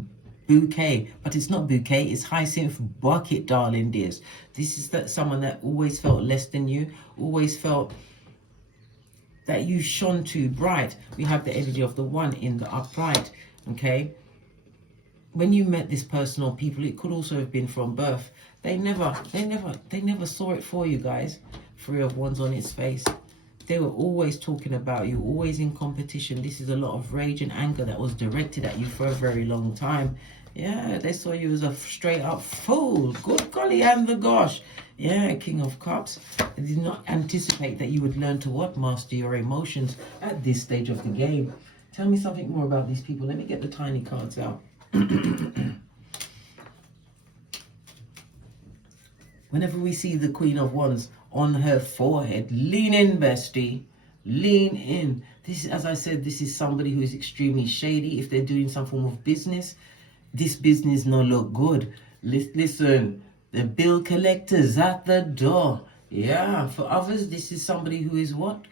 bouquet. But it's not bouquet, it's hyacinth bucket, darling dears. This is that someone that always felt less than you, always felt that you shone too bright. We have the energy of the One in the upright, okay? When you met this person or people, it could also have been from birth. They never saw it for you, guys. Three of Wands on its face. They were always talking about you, always in competition. This is a lot of rage and anger that was directed at you for a very long time. Yeah, they saw you as a straight up fool. Good golly and the gosh. Yeah, King of Cups. They did not anticipate that you would learn to what? Master your emotions at this stage of the game. Tell me something more about these people. Let me get the tiny cards out. Whenever we see the Queen of Wands on her forehead, lean in, bestie. Lean in. This is, as I said, this is somebody who is extremely shady. If they're doing some form of business, this business not look good. Listen, the bill collectors at the door. Yeah, for others, this is somebody who is what?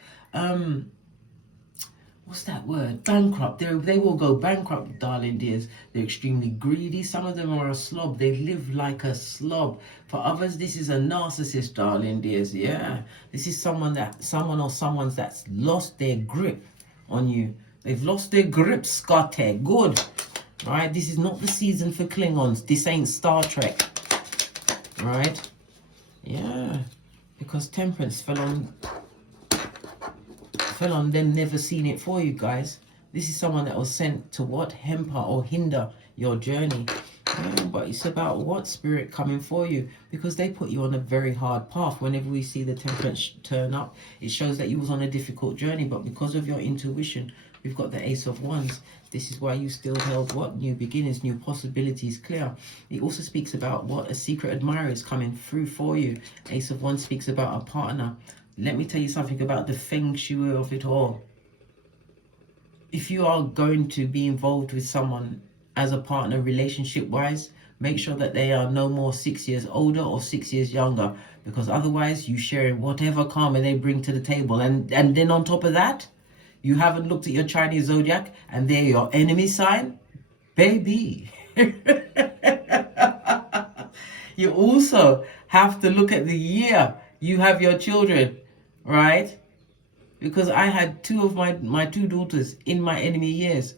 What's that word? Bankrupt. They will go bankrupt, darling dears. They're extremely greedy. Some of them are a slob. They live like a slob. For others, this is a narcissist, darling dears. Yeah. This is someone or someone's that's lost their grip on you. They've lost their grip, Scotty. Good. Right? This is not the season for Klingons. This ain't Star Trek. Right? Yeah. Because Temperance fell on them never seen it for you, guys. This is someone that was sent to what? Hamper or hinder your journey. Yeah, but it's about what? Spirit coming for you, because they put you on a very hard path. Whenever we see the Temperance turn up, it shows that you was on a difficult journey, but because of your intuition, we've got the Ace of Wands. This is why you still held what? New beginnings, new possibilities clear. It also speaks about what? A secret admirer is coming through for you. Ace of Wands speaks about a partner. Let me tell you something about the feng shui of it all. If you are going to be involved with someone as a partner relationship-wise, make sure that they are no more 6 years older or 6 years younger, because otherwise you sharing whatever karma they bring to the table. And then on top of that, you haven't looked at your Chinese zodiac and they're your enemy sign? Baby. You also have to look at the year you have your children. Right? Because I had two of my two daughters in my enemy years,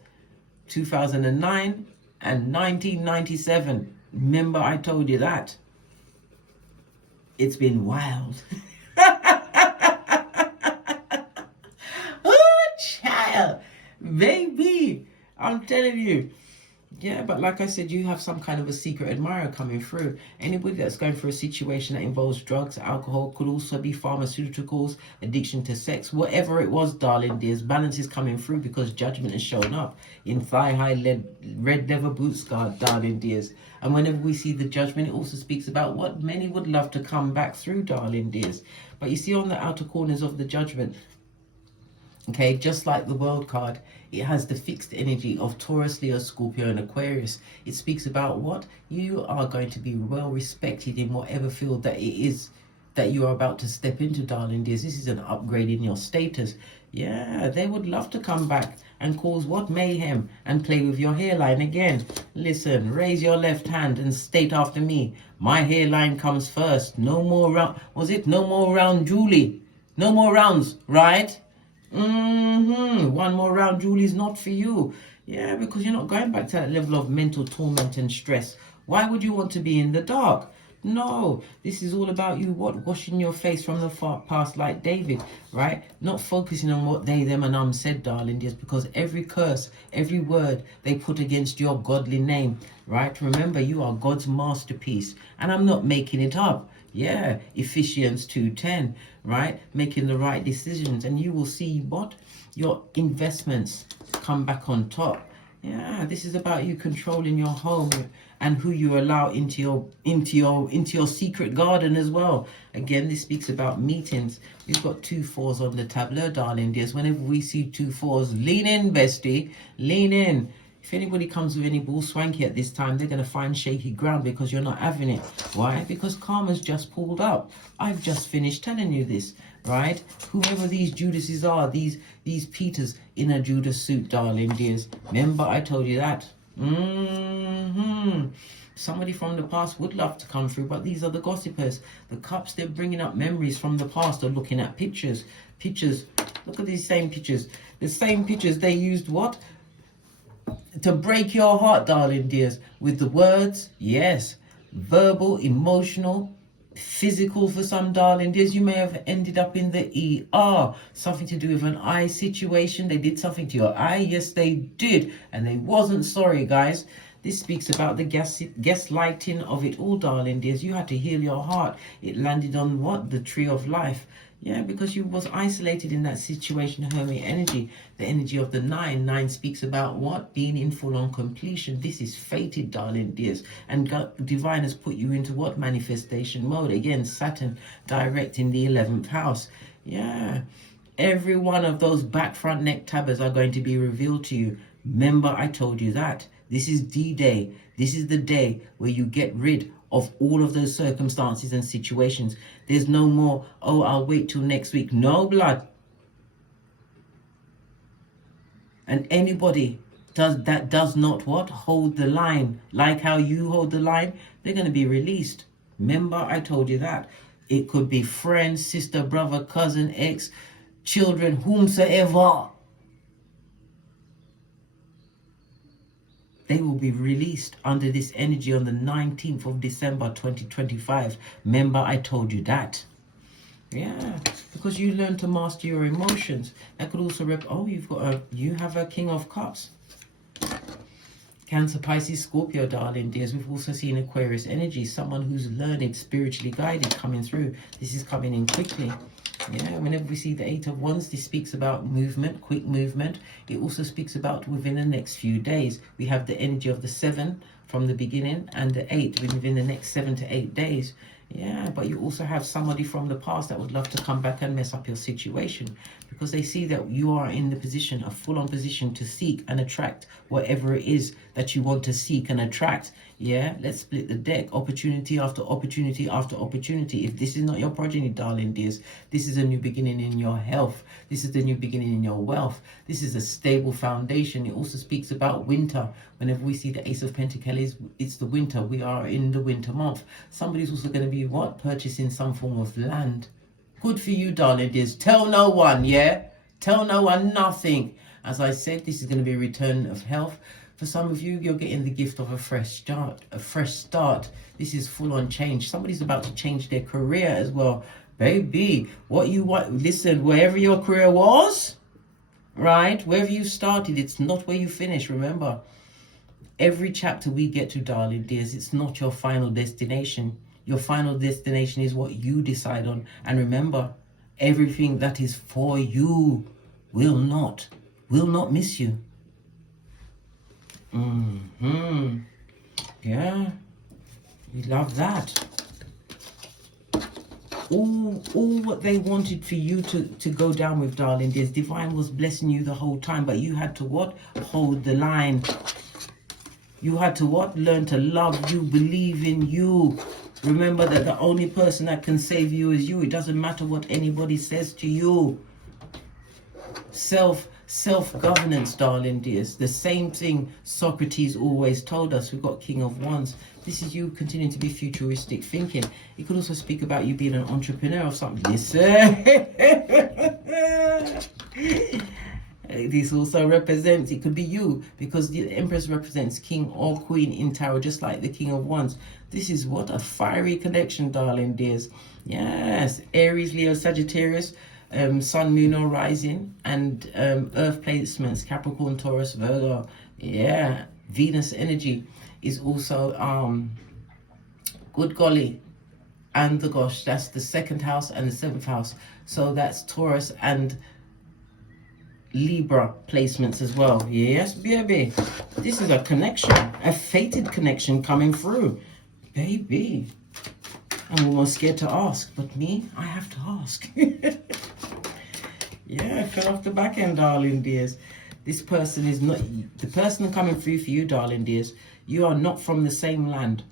2009 and 1997. Remember I told you that? It's been wild. Oh, child. Baby, I'm telling you. Yeah, but like I said, you have some kind of a secret admirer coming through. Anybody that's going through a situation that involves drugs, alcohol, could also be pharmaceuticals, addiction to sex, whatever it was, darling dears, balance is coming through because judgment has shown up in thigh-high red leather boots, darling dears. And whenever we see the judgment, it also speaks about what many would love to come back through, darling dears. But you see on the outer corners of the judgment, okay, just like the world card, it has the fixed energy of Taurus, Leo, Scorpio, and Aquarius. It speaks about what you are going to be well respected in whatever field that it is that you are about to step into, darling dears. This is an upgrade in your status. Yeah, they would love to come back and cause what mayhem and play with your hairline again. Listen, raise your left hand and state after me. My hairline comes first. No more round. Was it no more round, Julie? No more rounds, right? One more round, Julie's not for you. Yeah, because you're not going back to that level of mental torment and stress. Why would you want to be in the dark? No, this is all about you, washing your face from the past like David, right? Not focusing on what they, them, and said, darling, just because every curse, every word they put against your godly name, right? Remember, you are God's masterpiece, and I'm not making it up. Yeah, Ephesians 2:10, right? Making the right decisions, and you will see what your investments come back on top. Yeah, this is about you controlling your home and who you allow into your secret garden as well. Again, this speaks about meetings. We've got 2 4s on the tableau, darling dears. Whenever we see 2 4s, lean in, bestie, lean in. If anybody comes with any bull swanky at this time, they're going to find shaky ground because you're not having it. Why? Because karma's just pulled up. I've just finished telling you this, right? Whoever these Judases are, these Peters in a Judas suit, darling dears. Remember, I told you that. Somebody from the past would love to come through, but these are the gossipers. The cups, they're bringing up memories from the past or looking at pictures. Look at these same pictures. The same pictures they used what? To break your heart, darling dears, with the words, yes, verbal, emotional, physical for some, darling dears. You may have ended up in the ER, something to do with an eye situation. They did something to your eye. Yes, they did, and they wasn't sorry, guys. This speaks about the gaslighting of it all, darling dears. You had to heal your heart. It landed on what? The tree of life. Yeah, because you was isolated in that situation, Hermit energy. The energy of the 9. 9 speaks about what? Being in full-on completion. This is fated, darling dears. And God, divine has put you into what? Manifestation mode. Again, Saturn direct in the 11th house. Yeah. Every one of those back, front, neck tabbers are going to be revealed to you. Remember, I told you that. This is D-Day. This is the day where you get rid of all of those circumstances and situations. There's no more, oh, I'll wait till next week. No, blood. And anybody does not what? Hold the line. Like how you hold the line, they're going to be released. Remember, I told you that. It could be friend, sister, brother, cousin, ex, children, whomsoever. They will be released under this energy on the 19th of December 2025. Remember, I told you that. Yeah, because you learn to master your emotions. That could also you have a King of Cups. Cancer, Pisces, Scorpio, darling dears. We've also seen Aquarius energy, someone who's learned, spiritually guided, coming through. This is coming in quickly. Yeah, whenever we see the 8 of Wands, this speaks about movement, quick movement. It also speaks about within the next few days. We have the energy of the 7 from the beginning and the 8 within the next 7 to 8 days. Yeah, but you also have somebody from the past that would love to come back and mess up your situation because they see that you are in the position, a full-on position to seek and attract whatever it is that you want to seek and attract. Yeah, let's split the deck. Opportunity after opportunity after opportunity. If this is not your progeny, darling dears, this is a new beginning in your health. This is the new beginning in your wealth. This is a stable foundation. It also speaks about winter. Whenever we see the Ace of Pentacles, it's the winter. We are in the winter month. Somebody's also going to be what? Purchasing some form of land. Good for you, darling dears. Tell no one, yeah? Tell no one nothing. As I said, this is going to be a return of health. For some of you, you're getting the gift of a fresh start. This is full on change. Somebody's about to change their career as well. Baby, what you want, listen, wherever your career was, right? Wherever you started, it's not where you finish, remember. Every chapter we get to, darling dears, it's not your final destination. Your final destination is what you decide on. And remember, everything that is for you will not miss you. Yeah, we love that. All what they wanted for you to go down with, darling dears. Divine was blessing you the whole time, but you had to what? Hold the line. You had to what? Learn to love you, believe in you. Remember that the only person that can save you is you. It doesn't matter what anybody says to you. Self-governance, darling dears. The same thing Socrates always told us. We've got King of Wands. This is you continuing to be futuristic thinking. It could also speak about you being an entrepreneur or something. Listen. This also represents, it could be you, because the Empress represents King or Queen in Tarot, just like the King of Wands. This is what? A fiery connection, darling dears. Yes, Aries, Leo, Sagittarius, Sun, Moon, or Rising, and Earth placements, Capricorn, Taurus, Virgo. Yeah, Venus energy is also, good golly, and the gosh, that's the 2nd house and the 7th house. So that's Taurus and Libra placements as well. Yes, baby. This is a connection, a fated connection coming through. Baby. I'm almost scared to ask, but me, I have to ask. Yeah, fell off the back end, darling dears. This person is not, the person coming through for you, darling dears, you are not from the same land.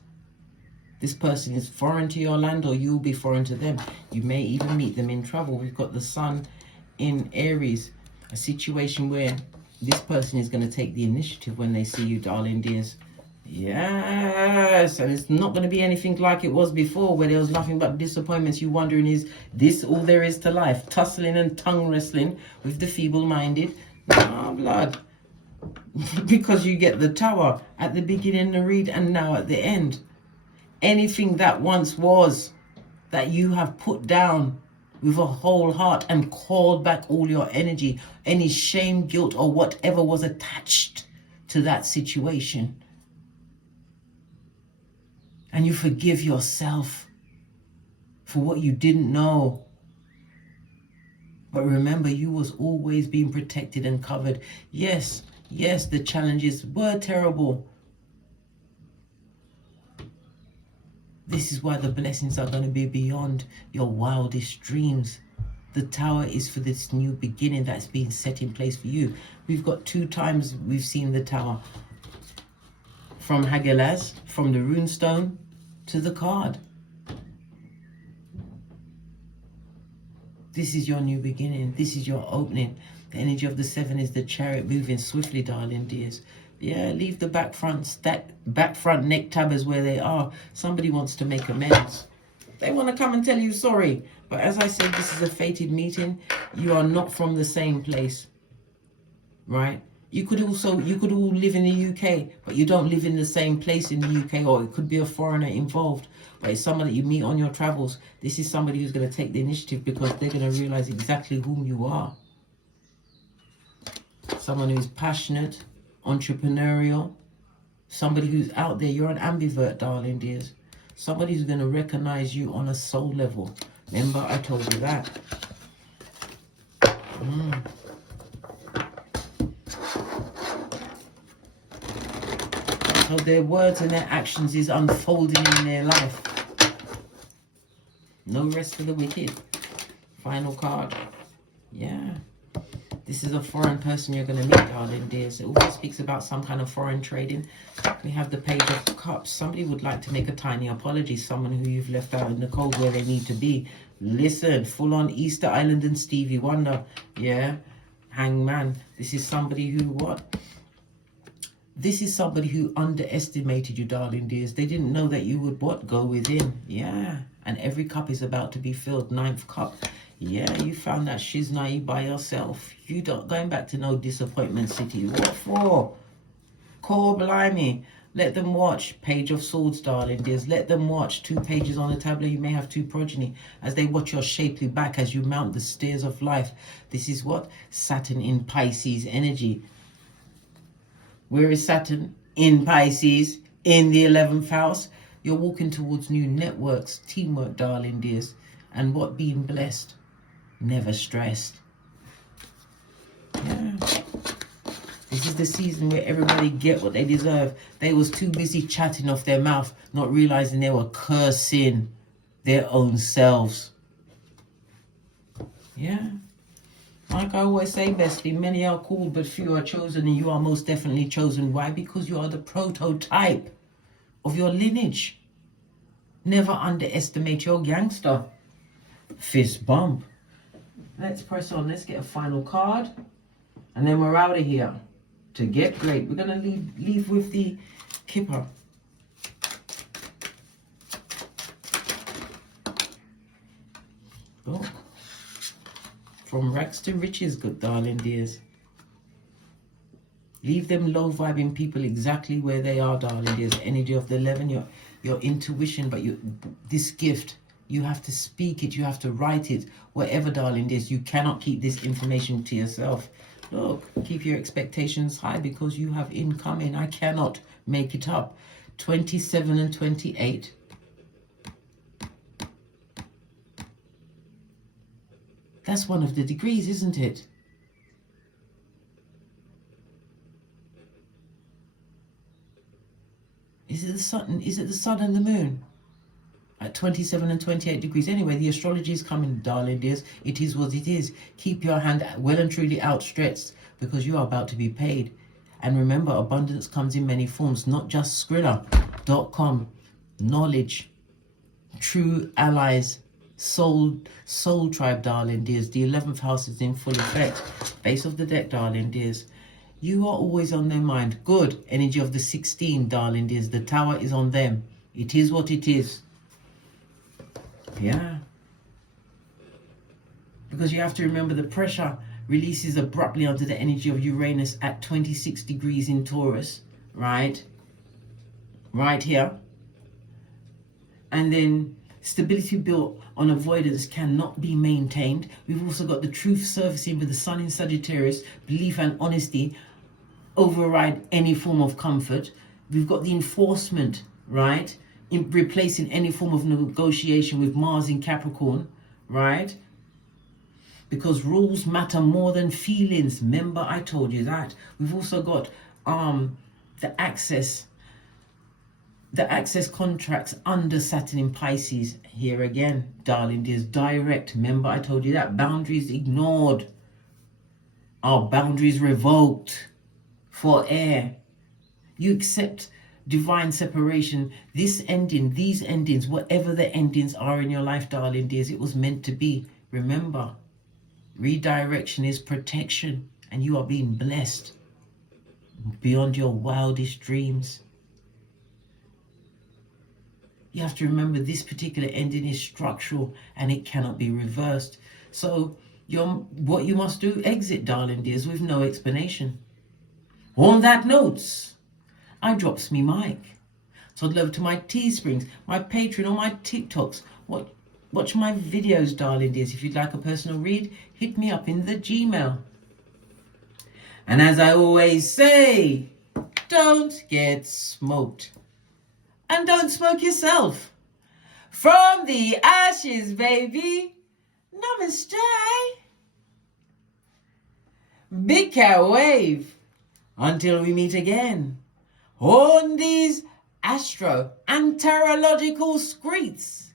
This person is foreign to your land, or you'll be foreign to them. You may even meet them in travel. We've got the Sun in Aries. A situation where this person is going to take the initiative when they see you, darling dears. Yes, and it's not going to be anything like it was before, where there was nothing but disappointments. You wondering, is this all there is to life? Tussling and tongue wrestling with the feeble-minded. Ah, blood. Because you get the Tower at the beginning of the read and now at the end. Anything that once was, that you have put down with a whole heart and called back all your energy, any shame, guilt, or whatever was attached to that situation. And you forgive yourself for what you didn't know. But remember, you was always being protected and covered. Yes, the challenges were terrible. This is why the blessings are going to be beyond your wildest dreams. The Tower is for this new beginning that's being set in place for you. We've got 2 times we've seen the Tower. From Hagelaz, from the runestone to the card. This is your new beginning. This is your opening. The energy of the 7 is the Chariot, moving swiftly, darling dears. Yeah, leave the back front neck tabbers where they are. Somebody wants to make amends. They want to come and tell you sorry. But as I said, this is a fated meeting. You are not from the same place, right? You could all live in the UK, but you don't live in the same place in the UK, or it could be a foreigner involved, but it's someone that you meet on your travels. This is somebody who's going to take the initiative because they're going to realize exactly whom you are. Someone who's passionate, entrepreneurial, somebody who's out there. You're an ambivert, darling dears. Somebody who's going to recognize you on a soul level. Remember, I told you that. So their words and their actions is unfolding in their life. No rest for the wicked. Final card. Yeah. This is a foreign person you're going to meet, darling dears. It also speaks about some kind of foreign trading. We have the Page of Cups. Somebody would like to make a tiny apology. Someone who you've left out in the cold where they need to be. Listen, full on Easter Island and Stevie Wonder. Yeah. Hangman. This is somebody who what? This is somebody who underestimated you, darling dears. They didn't know that you would what? Go within. Yeah. And every cup is about to be filled. 9th cup. Yeah, you found that shiznai by yourself. You don't going back to no disappointment city. What for? Call blimey. Let them watch. Page of Swords, darling dears. Let them watch. 2 pages on the tablet. You may have 2 progeny. As they watch your shapely back as you mount the stairs of life. This is what? Saturn in Pisces energy. Where is Saturn? in Pisces, in the 11th house. You're walking towards new networks, teamwork, darling dears. And what being blessed? Never stressed. Yeah. This is the season where everybody get what they deserve. They was too busy chatting off their mouth, not realizing they were cursing their own selves. Yeah. Like I always say, bestie, many are called, but few are chosen, and you are most definitely chosen. Why? Because you are the prototype of your lineage. Never underestimate your gangster. Fist bump. Let's press on. Let's get a final card. And then we're out of here. To get great. We're going to leave with the Kipper. Oh. From rags to riches, good darling dears. Leave them low vibing people exactly where they are, darling dears. Energy of the 11, your intuition, but this gift, you have to speak it, you have to write it, whatever, darling dears. You cannot keep this information to yourself. Look, keep your expectations high because you have incoming. I cannot make it up. 27 and 28. That's one of the degrees, isn't it? Is it the sun? Is it the sun and the moon? At 27 and 28 degrees. Anyway, the astrology is coming, darling dears. It is what it is. Keep your hand well and truly outstretched because you are about to be paid. And remember, abundance comes in many forms, not just Skrilla.com. Knowledge, true allies, soul tribe, darling dears. The 11th house is in full effect. Base of the deck, darling dears. You are always on their mind. Good. Energy of the 16, darling dears. The tower is on them. It is what it is. Yeah. Because you have to remember the pressure releases abruptly onto the energy of Uranus at 26 degrees in Taurus. Right? Right here. And then stability built on avoidance cannot be maintained. We've also got the truth surfacing with the sun in Sagittarius. Belief and honesty override any form of comfort. We've got the enforcement, right? In replacing any form of negotiation with Mars in Capricorn, right? Because rules matter more than feelings. Remember, I told you that. We've also got the access contracts under Saturn in Pisces. Here again, darling dears, direct. Remember, I told you that. Boundaries ignored. Our boundaries revoked for air. You accept divine separation. This ending, these endings, whatever the endings are in your life, darling dears, it was meant to be. Remember, redirection is protection, and you are being blessed beyond your wildest dreams. You have to remember this particular ending is structural and it cannot be reversed. So what you must do, exit, darling dears, with no explanation. On that note, I drops me mic. So I'd love to my Teesprings, my Patreon, or my TikToks. Watch my videos, darling dears. If you'd like a personal read, hit me up in the Gmail. And as I always say, don't get smoked. And don't smoke yourself. From the ashes, baby. Namaste. Big cat wave. Until we meet again on these astro and tarological streets.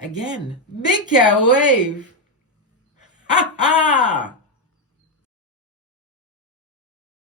Again, big cat wave. Ha ha.